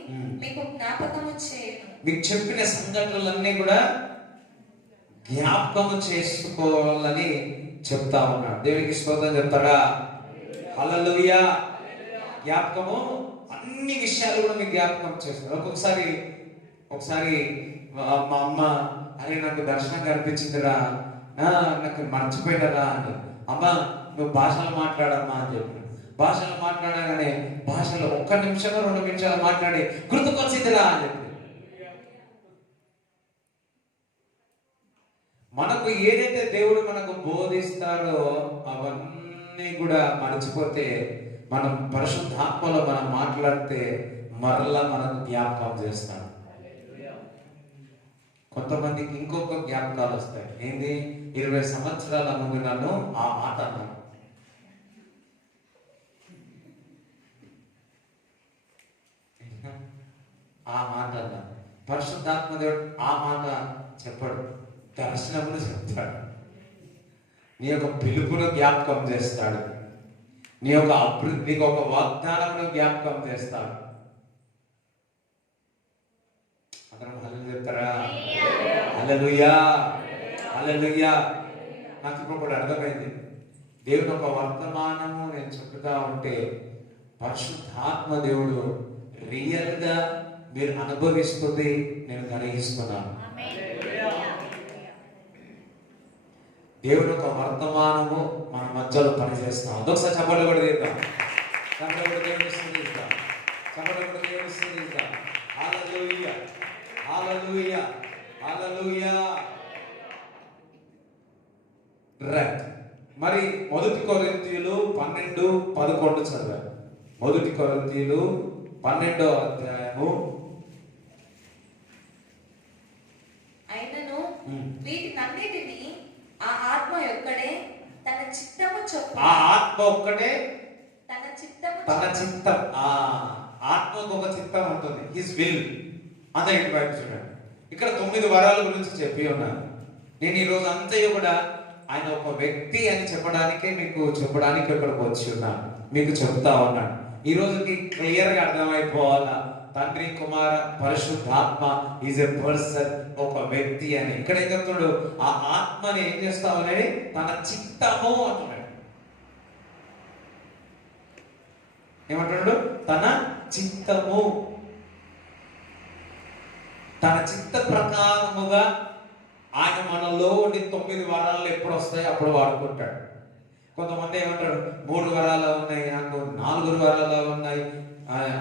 మీకు జ్ఞాపకము చేయను. మీకు చెప్పిన సంగతులన్నీ కూడా జ్ఞాపకము చేసుకోవాలని చెప్తా ఉన్నాడు. దేవునికి స్తోత్రం చెప్తాడా? హల్లెలూయా. జ్ఞాపకము, అన్ని విషయాలు కూడా మీకు జ్ఞాపకం చేస్తారు. ఒకసారి మా అమ్మ, అరే నాకు దర్శనం కనిపించిందిరా, నాకు మర్చిపోయినరా అని. అమ్మ నువ్వు భాషలు మాట్లాడమ్మా అని చెప్పి భాషలు మాట్లాడగానే భాషలో 1 నిమిషం 2 నిమిషాలు మాట్లాడి గుర్తుకొచ్చిందిరా అని చెప్పి. మనకు ఏదైతే దేవుడు మనకు బోధిస్తాడో అవన్నీ కూడా మర్చిపోతే, మనం పరిశుద్ధాత్మలో మనం మాట్లాడితే మరలా మనకు జ్ఞాపకం చేస్తాడు. కొంతమందికి ఇంకొక జ్ఞాపకాలు వస్తాయి. ఏంది? 20 సంవత్సరాల ముందు నన్ను ఆ మాట అన్నాను. ఆ మాట అన్నాను. పరిశుద్ధాత్మ దేవుడు ఆ మాట చెప్పాడు, దర్శనములు చెప్తాడు. నీ యొక్క పిలుపును జ్ఞాపకం చేస్తాడు. నీ యొక్క నీకు ఒక వాగ్దానమును జ్ఞాపకం చేస్తాడు. అందరం హల్లెలూయా చెప్తారా? హల్లెలూయా, హల్లెలూయా. నాకు ఇప్పుడు కూడా అర్థమైంది. దేవుని ఒక వర్తమానము నేను చెప్తా ఉంటే పరిశుద్ధాత్మ దేవుడు రియల్ గా మీరు అనుభవిస్తుంది నేను గ్రహిస్తున్నాను. దేవుని యొక్క వర్తమానము మన మధ్యలో పనిచేస్తాం. అదొకసారి చప్పట్లు కూడా తీద్దాం. చప్పట్లు కూడా దేవుని స్తుతిద్దాం. చప్పట్లు కూడా దేవుని స్తుతిద్దాం. హల్లెలూయా, హల్లెలూయా, హల్లెలూయా. రైట్. మరి 1 కొరింథీయులు 12:11 చదివారు. 1 కొరింథీయులు 12వ అధ్యాయము. అయినను వీటినన్నిటిని ఆ ఆత్మ ఒక్కడే తన చిత్తము చొప్పున, ఆ ఆత్మ ఒక్కటే తన చిత్తము తన చొప్పున చిత్తం. ఆత్మకు ఒక చిత్తం ఉంటుంది, హిస్ విల్. అదే ఇటు వైపు చూడండి. ఇక్కడ 9 వరాల గురించి చెప్పి ఉన్నాను. నేను ఈ రోజు అంతయు కూడా ఆయన ఒక వ్యక్తి అని చెప్పడానికే మీకు చెప్పడానికి ఇక్కడికి వచ్చి ఉన్నాను, మీకు చెప్తా ఉన్నాను. ఈ రోజుకి క్లియర్ గా అర్థమైపోవాలా, తండ్రి కుమార పరిశుద్ధాత్మ ఈజ్ ఎ పర్సన్, ఒక వ్యక్తి అని. ఇక్కడ ఏం చెప్తున్నాడు? ఆ ఆత్మని ఏం చేస్తామని తన చిత్తము అంటున్నాడు. ఏమంటున్నాడు? తన చిత్తము. తన చిత్త ప్రకారముగా ఆయన మనలో ఉండి 9 వరాలు ఎప్పుడు వస్తాయి అప్పుడు వాడుకుంటాడు. కొంతమంది ఏమంటారు, 3 వరాలు ఉన్నాయి, నాకు 4 వరాలు ఉన్నాయి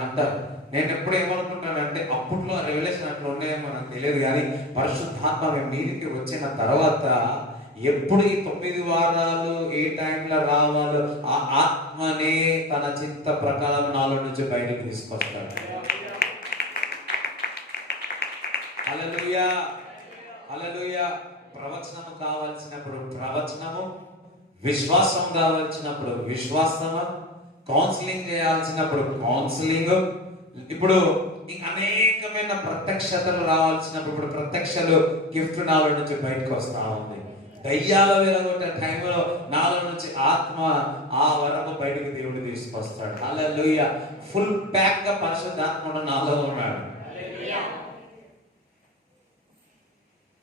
అంటారు. నేను ఎప్పుడు ఏమనుకుంటానంటే, అప్పట్లో రెవల్యూషన్ అట్లా ఉన్నాయేమో నాకు తెలియదు, కానీ పరిశుద్ధాత్మ మీదికి వచ్చిన తర్వాత ఎప్పుడు ఈ 9 వారాలు ఏ టైంలో రావాలో ఆ ఆత్మనే తన చిత్త ప్రకారం నాలో నుంచి బయటకు తీసుకొస్తాడు. హల్లెలూయా, హల్లెలూయా. ప్రవచనము కావాల్సినప్పుడు ప్రవచనము, విశ్వాసం కావాల్సినప్పుడు విశ్వాసము, కౌన్సిలింగ్ చేయాల్సినప్పుడు కౌన్సిలింగ్. ఇప్పుడు అనేకమైన ప్రత్యక్షతలు రావాల్సినప్పుడు ఇప్పుడు ప్రత్యక్షలు గిఫ్ట్ నాలో నుంచి బయటకు వస్తా ఉంది. దయ్యాలు వెలగొట్టే టైంలో నాలో నుంచి ఆత్మ ఆ వరము బయటకు దేవుడు తీసుకొస్తాడు. హల్లెలూయా. ఫుల్ ప్యాక్ గా పరిశుద్ధాత్ముడు నాలో ఉన్నాడు.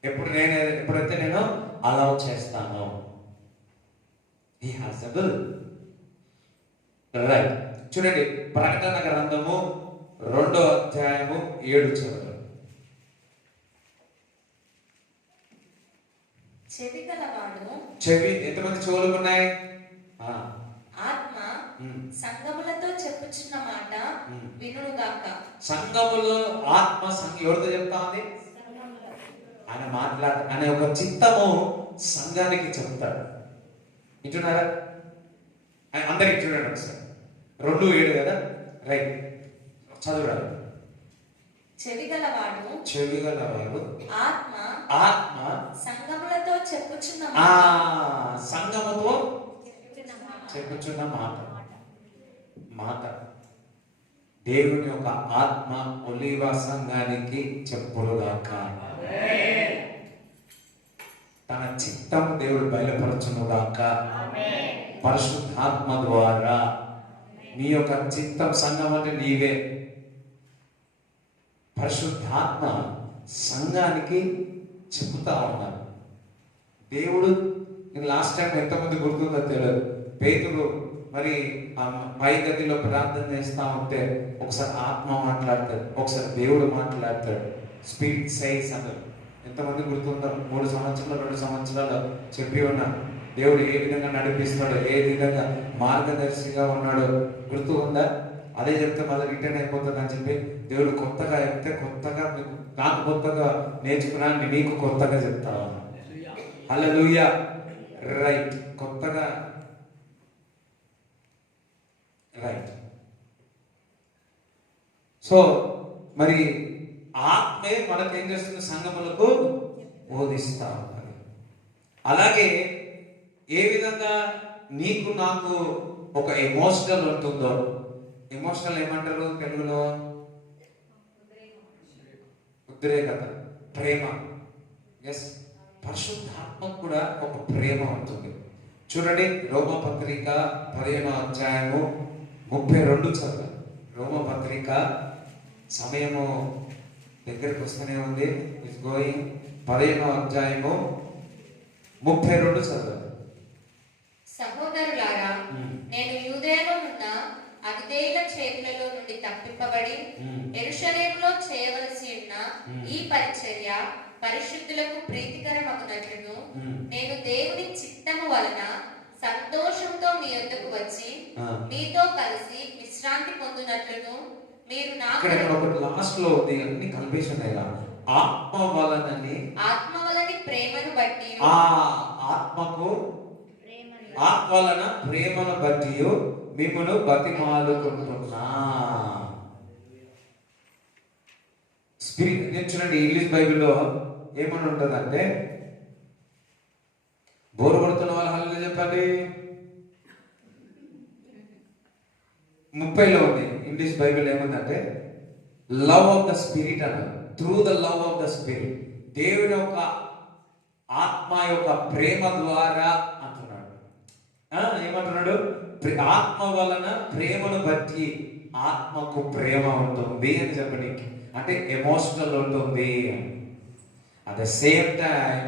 ఎప్పుడైతే నేను అలౌ చేస్తాను. He has a will. Right. చూడండి, ప్రకటన గ్రంథము 2వ అధ్యాయము 7 చదువు. చెవి గలవాడు, చెవి ఎంతమంది చెవులు ఉన్నాయి? ఆత్మ సంఘములతో చెప్పుచున్న మాట వినుగాక. సంఘములో ఆత్మ ఎవరితో చెప్తా ఉంది? ఆయన అనే ఒక చిత్తము సంఘానికి చెప్తాడు. వింటున్నారా? అందరికి చూడండి ఒకసారి. 2:7 కదా? రైట్, చదువురాడు. చెవి గలవాడు, చెవి గలవాడు ఆత్మ ఆత్మ సంఘములతో చెప్పుచున్న సంఘముతో చెప్పుచున్న మాట దేవుని యొక్క ఆత్మ ఒలీవ సంఘానికి చెప్పులుగాక. తన చిత్తం దేవుడు బయలుపరచునుగాక పరిశుద్ధాత్మ ద్వారా. నీ యొక్క చిత్తం సంఘం అంటే నీవే. పరిశుద్ధాత్మ సంఘానికి చెబుతా ఉన్నాడు. దేవుడు లాస్ట్ టైం ఎంతమంది గుర్తుందో తెలియదు, పేతురు మరి పై గదిలో ప్రార్థన చేస్తా ఉంటే ఒకసారి ఆత్మ మాట్లాడతాడు, ఒకసారి దేవుడు మాట్లాడతాడు. స్పీడ్ సైజ్ అన్నారు. ఎంతమంది గుర్తుందో? 3 సంవత్సరాలు 2 సంవత్సరాలు చెప్పి ఉన్నా దేవుడు ఏ విధంగా నడిపిస్తాడో, ఏ విధంగా మార్గదర్శిగా ఉన్నాడో గుర్తు ఉందా? అదే చెప్తే మళ్ళీ రిటర్న్ అయిపోతుంది అని చెప్పి దేవుడు కొత్తగా చెప్తే కొత్తగా నాకు కొత్తగా నేర్చుకున్నాను, నీకు కొత్తగా చెప్తా ఉన్నా. హల్లెలూయా. రైట్, కొత్తగా. రైట్. సో మరి ఆత్మే మనకు ఏం చేస్తుంది? సంఘములకు బోధిస్తా ఉన్నది. అలాగే ఏ విధంగా నీకు నాకు ఒక ఎమోషనల్ ఉంటుందో, ఎమోషనల్ ఏమంటారు తెలుగులో? ఉద్రేకత, ప్రేమ. ఎస్, పరిశుద్ధాత్మకు కూడా ఒక ప్రేమ ఉంటుంది. చూడండి, రోమపత్రిక 15వ అధ్యాయము 32 చదువు. రోమపత్రిక సమయము దగ్గరికి వస్తూనే ఉంది. It's going. 15వ అధ్యాయము 32 చదువు. సహోదరులారా, నేను యూదేయలో ఉన్న అవిధేయుల చేతులలో నుండి తప్పింపబడి యెరూషలేములో చేయ ఈ పరిచర్య పరిశుద్ధులకు ప్రీతికరమగునట్లును నేను దేవుని చిత్తము వలన సంతోషంతో మీ యొద్దకు వచ్చి మీతో కలిసి విశ్రాంతి పొందునట్లును మీరు నాకు ఒకటి లాస్ట్ లో ఉంది, అన్ని కన్ఫ్యూషన్ అయ్యా. ఆత్మ వలన ప్రేమను బట్టి ఆత్మ వలన ప్రేమను బట్టి మిమ్మల్ని బతిమాలుకుంటున్నా. స్పిరిట్ నేను చూడండి, ఇంగ్లీష్ బైబిల్లో ఏమని ఉంటుందంటే, బోరు కొడుతున్న వాళ్ళు హల్లెలూయా చెప్పండి. 30లో ఉంది ఇంగ్లీష్ బైబిల్ ఏముందంటే, లవ్ ఆఫ్ ద స్పిరిట్ అన్నారు. Through the love of the spirit, దేవుని యొక్క ఆత్మ యొక్క ప్రేమ ద్వారా అంటున్నాడు. ఏమంటున్నాడు? ఆత్మ వలన ప్రేమను బట్టి, ఆత్మకు ప్రేమ ఉంటుంది అని చెప్పడానికి, అంటే ఎమోషనల్ ఉంటుంది. అట్ ద సేమ్ టైం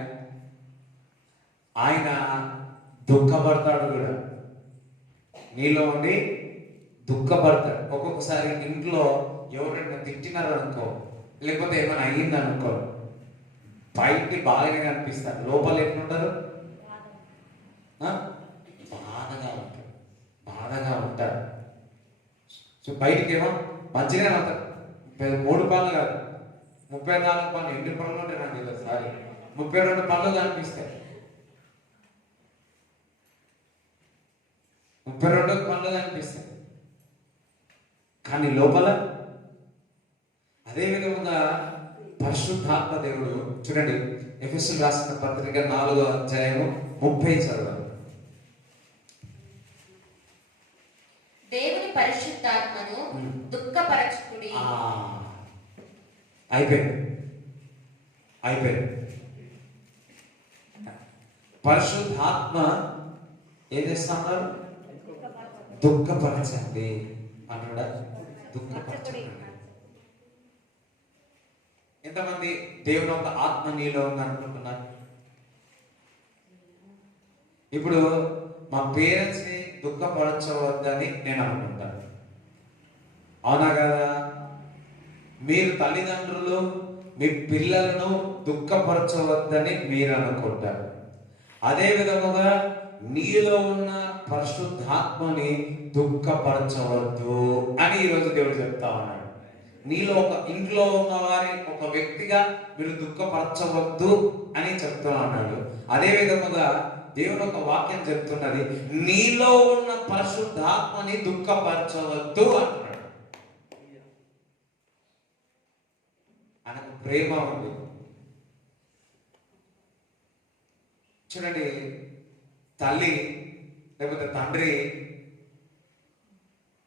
ఆయన దుఃఖపడతాడు కూడా, నీలో ఉండి దుఃఖపడతాడు. ఒక్కొక్కసారి ఇంట్లో ఎవరైనా తిట్టినారు అనుకో, లేకపోతే ఏమైనా అయ్యింది అనుకో, బయటికి బాగానే కనిపిస్తారు, లోపల ఎట్లుంటారు? బాధగా ఉంటారు. సో బయటికి ఏమో మంచిగానే అవుతారు. 3 పనులు కాదు, 34 పనులు, ఎన్ని పనులు ఉంటాయి నాకు తెలియదు, సారీ 32 పనులు కనిపిస్తాయి. 32 పనులు కనిపిస్తాయి, కానీ లోపల అదే విధముగా పరిశుద్ధాత్మ దేవుడు చూడండి, ఎఫెసీయులకు రాసిన పత్రిక 4వ అధ్యాయము 30 చదవండి. దేవుని పరిశుద్ధాత్మను దుఃఖపరచుకుడి. అయిపోయింది. పరిశుద్ధాత్మ ఏం చేస్తున్నారు? దుఃఖపరచండి అంటుడా. దుఃఖపరచండి. ఎంతమంది దేవుని యొక్క ఆత్మ నీలో ఉంది అనుకుంటున్నారు? ఇప్పుడు మా పేరెంట్స్ ని దుఃఖపరచవద్దని నేను అనుకుంటాను, అవునా కదా? మీరు తల్లిదండ్రులు మీ పిల్లలను దుఃఖపరచవద్దని మీరు అనుకుంటారు. అదే విధముగా నీలో ఉన్న పరిశుద్ధాత్మని దుఃఖపరచవద్దు అని ఈరోజు దేవుడు చెప్తా ఉన్నాడు. నీలో ఒక ఇంట్లో ఉన్న వారి ఒక వ్యక్తిగా మీరు దుఃఖపరచవద్దు అని చెప్తూ ఉన్నాడు. అదే విధముగా దేవుని ఒక వాక్యం చెప్తున్నది, నీలో ఉన్న పరిశుద్ధాత్మని దుఃఖపరచవద్దు అంటున్నాడు. ఆయనకు ప్రేమ ఉంది. చూడండి, తల్లి లేకపోతే తండ్రి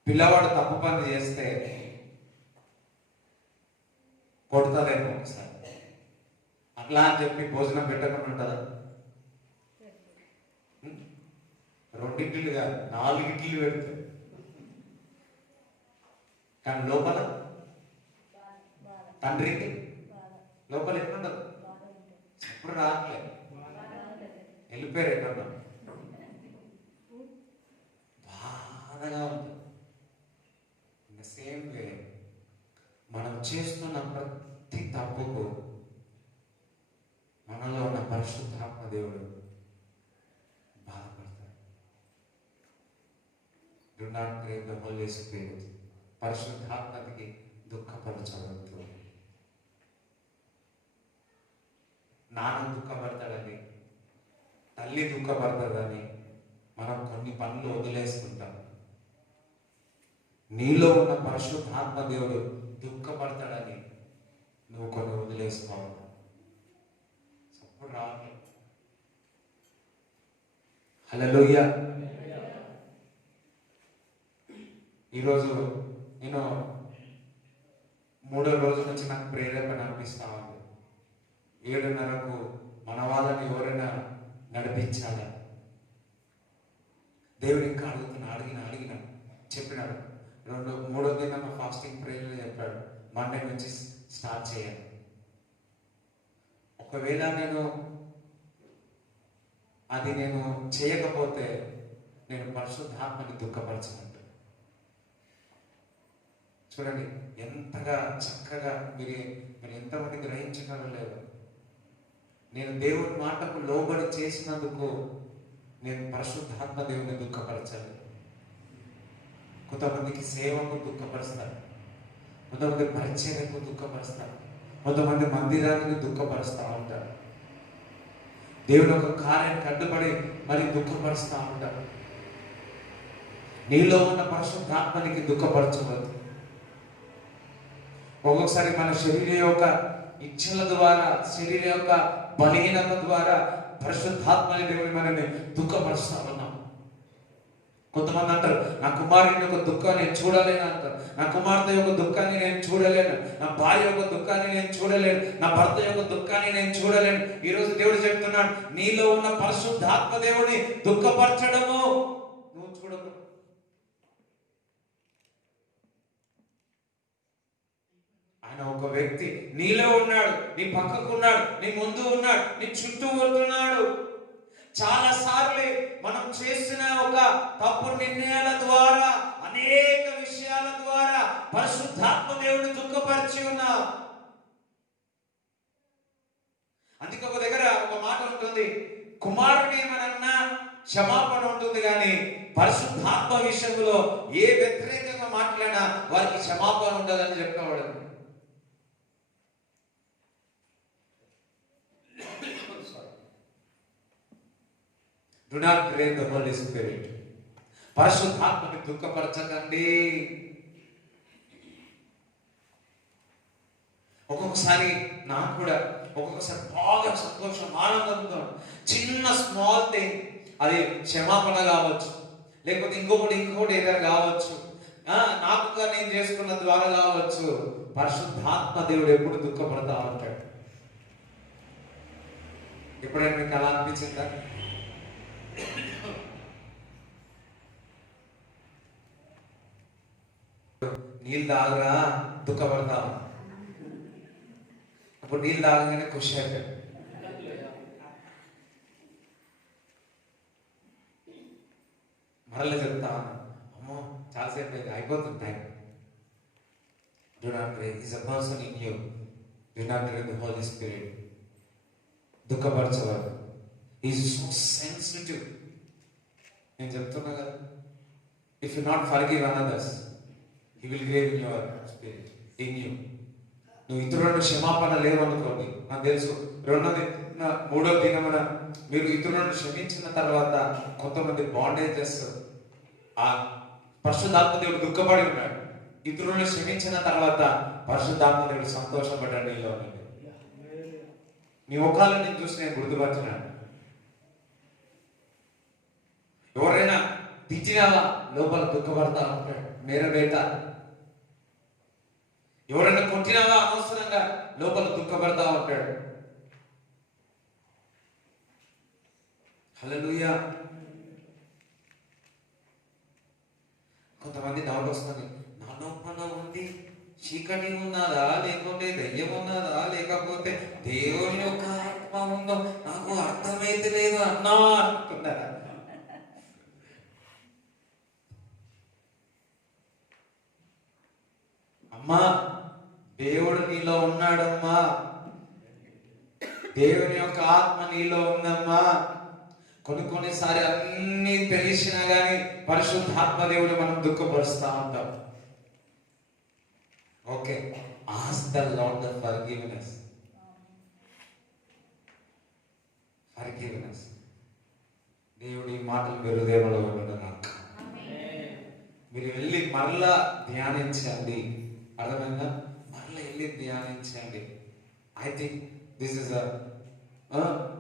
పిల్లవాడు తప్పు పని చేస్తే కొడుతుందేమో ఒకసారి, అట్లా అని చెప్పి భోజనం పెట్టకుండా ఉంటుందా? 2 ఇడ్లీలు కాదు, 4 ఇడ్లీలు పెడతాయి. కానీ లోపల తండ్రికి లోపల ఎట్లుండదు? ఎప్పుడు రావట్లేదు, వెళ్ళిపోయారు ఎక్కడన్నా, బాధగా ఉంటుంది. ఇన్ ద సేమ్ వే మనం చేస్తున్న ప్రతి తప్పుకు మనలో ఉన్న పరిశుద్ధాత్మ దేవుడు బాధపడతాడు. Do not grieve the Holi spirit. పరిశుద్ధాత్మకి దుఃఖపరచవద్దు. నాన్న దుఃఖపడతాడని, తల్లి దుఃఖపడతాడని మనం కొన్ని పనులు వదిలేసుకుంటాం. నీలో ఉన్న పరిశుద్ధాత్మ దేవుడు దుఃఖపడతాడని నువ్వు కొన్ని వదిలేసుకోవాలి. అప్పుడు రావాలి. హల్లెలూయా. ఈరోజు నేను 3వ రోజు నుంచి నాకు ప్రేరేపణ అనిపిస్తా ఉంది. 7:30కు మన వాళ్ళని ఎవరైనా నడిపించాలి. దేవుడు ఇంకా అడిగిన చెప్పినాడు. 3వ దినం ఫాస్టింగ్ ప్రేయర్ చెప్పాడు, మండే నుంచి స్టార్ట్ చేయాలి. ఒకవేళ నేను చేయకపోతే నేను పరిశుద్ధాత్మని దుఃఖపరచినట్టు. చూడండి ఎంతగా చక్కగా మీరు ఎంతమంది గ్రహించగలరో లేదో. నేను దేవుని మాటకు లోబడి చేసినందుకు నేను పరిశుద్ధాత్మ దేవుని దుఃఖపరచాలి. కొంతమందికి సేవకు దుఃఖపరుస్తారు, కొంతమంది పరిచయకు దుఃఖపరుస్తారు, కొంతమంది మందిరానికి దుఃఖపరుస్తూ ఉంటారు. దేవుని ఒక కార్యానికి అడ్డుపడి మరి దుఃఖపరుస్తూ ఉంటారు. నీలో ఉన్న పరిశుద్ధాత్మనికి దుఃఖపరచవద్దు. ఒక్కొక్కసారి మన శరీరం యొక్క ఇచ్చల ద్వారా, శరీరం యొక్క బలహీనత ద్వారా పరిశుద్ధాత్మని దేవుని మనల్ని దుఃఖపరుస్తా ఉన్నాం. కొంతమంది అంటారు, నా కుమారుని యొక్క దుఃఖాన్ని నేను చూడలేను అంటారు, నా కుమార్తె యొక్క దుఃఖాన్ని నేను చూడలేను, నా భార్య యొక్క దుఃఖాన్ని నేను చూడలేను, నా భర్త యొక్క దుఃఖాన్ని నేను చూడలేను. ఈరోజు దేవుడు చెప్తున్నాడు, నీలో ఉన్న పరిశుద్ధాత్మ దేవుని దుఃఖపరచడము నువ్వు చూడకు. ఆయన ఒక వ్యక్తి నీలో ఉన్నాడు, నీ పక్కకు ఉన్నాడు, నీ ముందు ఉన్నాడు, నీ చుట్టూ ఉంటున్నాడు. చాలా సార్లు మనం చేసిన ఒక తప్పు నిర్ణయాల ద్వారా, అనేక విషయాల ద్వారా పరిశుద్ధాత్మ దేవుడిని దుఃఖపరిచి ఉన్నాం. అందుకే ఒక దగ్గర ఒక మాట ఉంటుంది, కుమారుని ఏమనన్నా క్షమాపణ ఉంటుంది, కానీ పరిశుద్ధాత్మ విషయంలో ఏ వ్యతిరేకంగా మాట్లాడినా వారికి క్షమాపణ ఉండదని చెప్పేవాడు. Do not grieve the Holy Spirit. పరిశుద్ధాత్మని దుఃఖపరచకండి. ఒక్కొక్కసారి నాకు కూడా ఒక్కొక్కసారి బాగా సంతోషం, ఆనందంతో చిన్న స్మాల్ థింగ్, అది క్షమాపణ కావచ్చు, లేకపోతే ఇంకొకటి ఏదైనా కావచ్చు, నాకుగా నేను చేసుకున్న ద్వారా కావచ్చు. పరిశుద్ధాత్మ దేవుడు ఎప్పుడు దుఃఖపడతా ఉంటాడు. ఎప్పుడైనా మీకు అలా అనిపించిందా? నీళ్ళు తాగరా దుఃఖపడతాం, అప్పుడు నీళ్ళు తాగగానే ఖుషి అయిపోయాడు. మరలా చెప్తా, అమ్మో చాలాసేపు అయిపోతుంది time. Do not pray. Is a person in you. Do not pray the Holy Spirit. దుఃఖపరచవాడు. Is so sensitive. నేను చెప్తున్నా కదా, if you not forgive another's, he will grieve in your spirit, in you. నువ్వు ఇతరులను క్షమాపణ లేవనుకోండి, నాకు తెలుసు. మూడో దినమున మీరు ఇతరులను క్షమించిన తర్వాత కొంతమంది బాండేజెస్, ఆ పరిశుద్ధాత్మ దేవుడు దుఃఖపడి ఉన్నాడు. ఇతరులను క్షమించిన తర్వాత పరిశుద్ధాత్మ దేవుడు సంతోషపడ్డాడు నీలో. నీ ముఖాలను నేను చూసి నేను గుర్తుపరిచినాను. ఎవరైనా తిట్టినావా లోపల దుఃఖపడతా ఉంటాడు, మేర బేట. ఎవరైనా కొట్టినావా అనవసరంగా లోపల దుఃఖపడతా ఉంటాడు. హల్లెలూయా. కొంతమంది డౌట్ వస్తుంది, నా లోపల ఉంది చీకటి ఉన్నదా, లేకుంటే దయ్యం ఉన్నదా, లేకపోతే దేవుని యొక్క ఆత్మ ఉందో నాకు అర్థమైతే లేదు అన్నా అనుకున్నారా? అమ్మా, దేవుడు నీలో ఉన్నాడమ్మా, దేవుని యొక్క ఆత్మ నీలో ఉందమ్మా. కొన్నిసారి అన్ని తెలిసినా గానీ పరిశుద్ధాత్మ దేవుడు మనం దుఃఖపరుస్తా ఉంటాం. Okay, ask the lord the forgiveness. Forgiveness. దేవుడి మాటలు మీరు హృదయంలో ఉండడం మీరు వెళ్ళి మరలా ధ్యానించండి. అర్థమైందా? మరలా వెళ్ళి ధ్యానించండి. ఐ థింక్ దిస్ ఇస్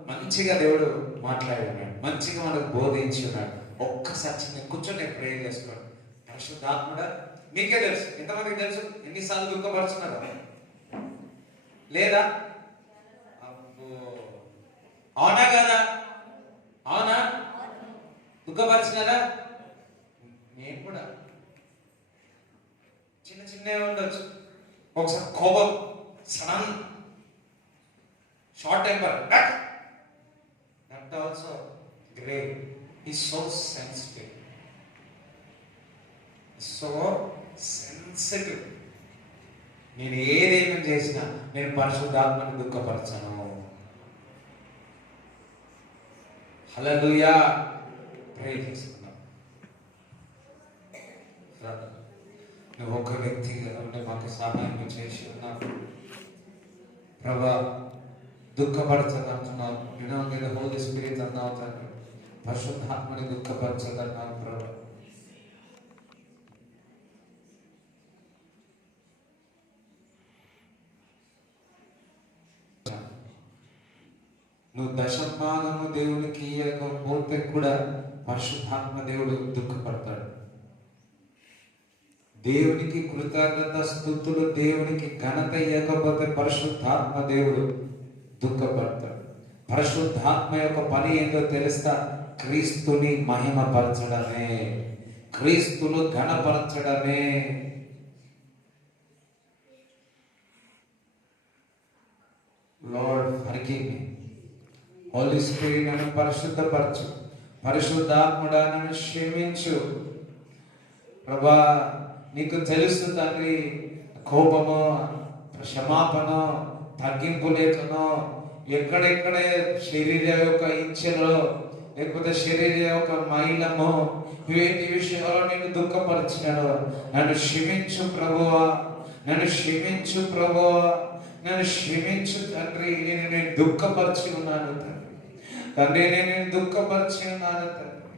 మంచిగా దేవుడు మాట్లాడున్నాడు, మంచిగా మనకు బోధించి ఉన్నాడు. ఒక్కసారి చిన్న కూర్చొని ప్రే చేసుకోండి. పరిశుద్ధాత్ముడా, మీకే తెలుసు, ఎంతమందికి తెలుసు ఎన్నిసార్లు దుఃఖపరుచున్నారు లేదా? అబ్బో, అవునా కదా? అవునా? దుఃఖపరిచినారా? నేను కూడా చిన్న చిన్నవి ఉండొచ్చు. ఒకసారి కోపం, sudden short temper, that also grave. Is so sensitive, so sensitive. నేను ఏదేమి చేసినా నేను పరిశుద్ధాత్మని దుఃఖపరచను. హల్లెలూయా. ప్రే చేసుకున్నాం. నువ్వు ఒక వ్యక్తిగా ఉంటే మాకు సహాయం చేసి ఉన్నావు ప్రభా. దుఃఖపరచదంటున్నావు. వినోద హోలీ స్పిరిట్ అన్నావు తండ్రి. పరిశుద్ధాత్మని దుఃఖపరచదన్నావు ప్రభా. నువ్వు దశభాగము దేవునికి ఇవ్వకపోతే కూడా పరిశుద్ధాత్మ దేవుడు దుఃఖపడతాడు. దేవునికి కృతజ్ఞత స్తుతులు, దేవునికి ఘనత ఇవ్వకపోతే పరిశుద్ధాత్మ దేవుడు దుఃఖపడతాడు. పరిశుద్ధాత్మ యొక్క పని ఏందో తెలుస్తా? క్రీస్తుని మహిమపరచడమే, క్రీస్తును ఘనపరచడమే. Lord forgive me. Holy spirit నన్ను పరిశుద్ధపరచు. పరిశుద్ధాత్ముడా నన్ను క్షమించు ప్రభా. నీకు తెలుసు తండ్రి, కోపము, క్షమాపణ, తగ్గింపు లేకనో ఎక్కడెక్కడే శరీర యొక్క ఇచ్చలో లేకపోతే శరీర యొక్క మైలము వేటి విషయాల్లో నేను దుఃఖపరిచాను. నన్ను క్షమించు ప్రభువా, నన్ను క్షమించు ప్రభువా, నన్ను క్షమించు తండ్రి. నేను దుఃఖపరిచి ఉన్నాను తండ్రి, నేను దుఃఖపరిచి ఉన్నాను తండ్రి.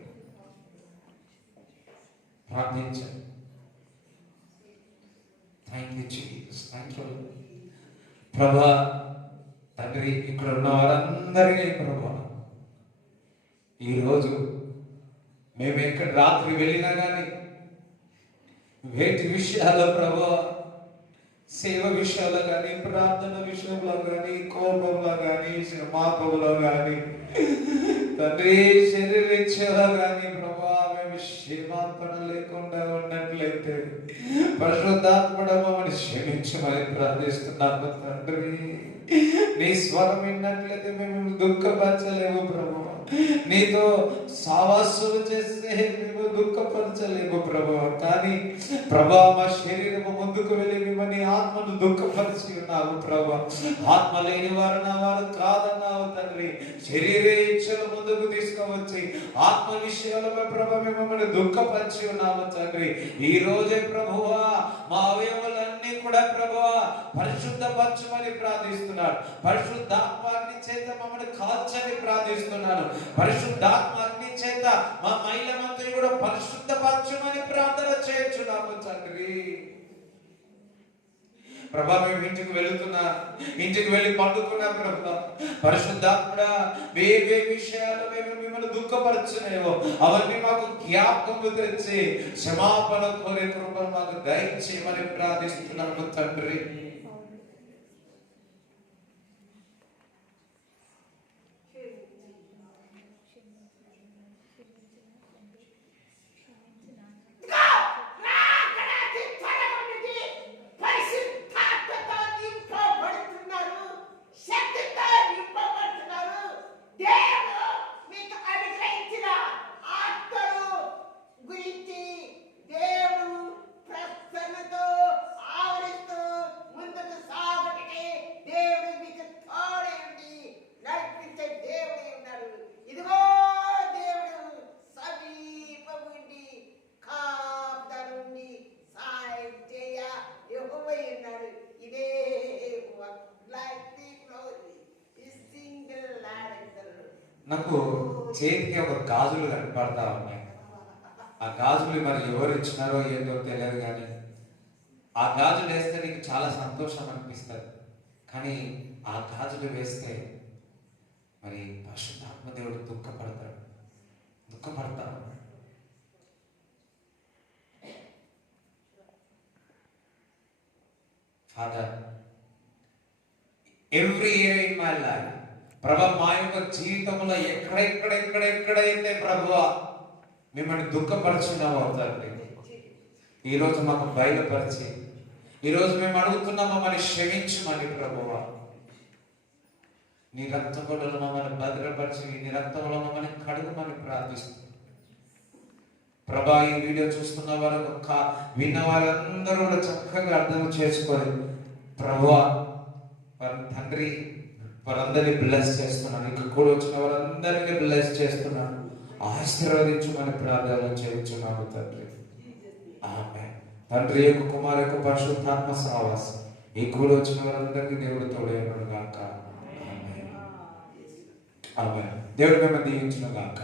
ప్రార్థించండి. Thank you Jesus, thank you ప్రభా. తండ్రి ఇక్కడ ఉన్న వారందరికీ ప్రభా, ఈరోజు మేము ఎక్కడ రాత్రి వెళ్ళినా కానీ వేటి విషయాల్లో ప్రభా, సేవ విషయాల్లో కానీ, ప్రార్థన విషయంలో కానీ, కోపంలో కానీ, క్షమాపణలో కానీ తండ్రి, శరీరేచ్ఛలో కానీ ప్రభా మేము క్షమాపణ లేకుండా ఉన్నట్లయితే పరిశుద్ధాత్ముడా మమ్మల్ని క్షమించమని ప్రార్థిస్తున్నాము తండ్రి. నీ స్వరం విన్నట్లయితే మేము దుఃఖపరచలేము ప్రభు. నీతో సావాసులు చేస్తే మేము దుఃఖపరచలేము ప్రభు. కానీ ప్రభా మా శరీరము ముందుకు వెళ్ళి మిమ్మల్ని ఆత్మను దుఃఖపరిచి ఉన్నావు ప్రభా. ఆత్మ లేని వారు నా వారు కాదన్నావు తండ్రి. శరీర ఇచ్చలు ముందుకు తీసుకువచ్చి ఆత్మ విషయాలపై ప్రభా మిమ్మల్ని దుఃఖపరిచి ఉన్నాము తండ్రి. ఈ రోజే ప్రభువా మా అవయవాలన్నీ కూడా ప్రభువా పరిశుద్ధపరచమని ప్రార్థిస్తున్నాడు. పరిశుద్ధాత్మాగ్ని చేత మమ్మల్ని కాల్చని ప్రార్థిస్తున్నాను. పరిశుద్ధాత్మాగ్ని చేత మా మైలమంతా కూడా పరిశుద్ధపరచమని ప్రార్థన చేయించున్నాము తండ్రి. ప్రభా మేము ఇంటికి వెళుతున్నా, ఇంటికి వెళ్ళి పండుకున్నా ప్రభా, పరిశుద్ధాత్ముడా ఏ విషయాలు మేము మిమ్మల్ని దుఃఖపరచునేవో అవన్నీ మాకు జ్ఞాపకము తెచ్చి క్షమాపణ కోరే కృపను మాకు దయచేయమని ప్రార్థిస్తున్నాము తండ్రి. నాకు చేతికి ఒక గాజులు కనపడతా ఉన్నాయి. ఆ గాజులు మరి ఎవరు ఇచ్చినారో ఏంటో తెలియదు, కానీ ఆ గాజులు వేస్తే నీకు చాలా సంతోషం అనిపిస్తుంది. కానీ ఆ గాజులు వేస్తే మరి పరిశుద్ధాత్మ దేవుడు దుఃఖపడతాడు. Father, every year in my life ప్రభా, మా యొక్క జీవితంలో ఎక్కడెక్కడైతే ప్రభువా మిమ్మల్ని దుఃఖపరుచున్నావు అవుతారు, ఈరోజు మాకు బయలుపరిచి ఈరోజు మేము అడుగుతున్నాం మమ్మల్ని క్షమించమని ప్రభువా. నీ రక్తంలో మమ్మల్ని భద్రపరిచి నీ రక్తంలో మమ్మల్ని కడుగుమని ప్రార్థిస్తున్నాం ప్రభా. ఈ వీడియో చూస్తున్న వారు విన్న వారందరూ కూడా చక్కగా అర్థం చేసుకొని ప్రభువా తండ్రి వారందరినీ బ్లెస్ చేస్తున్నాను, ఇక్కడ కూడా వచ్చిన వారందరినీ బ్లెస్ చేస్తున్నాను, ఆశీర్వదించమని ప్రార్థన చేయించున్నాను తండ్రి. ఆమేన్. తండ్రి యొక్క కుమారు యొక్క పరిశుద్ధాత్మ సహవాసం ఈ కూడా వచ్చిన వారందరికీ దేవుడు తోడైనను గాక. ఆమేన్. ఆమేన్. దేవుడు మిమ్మల్ని దీవించును గాక.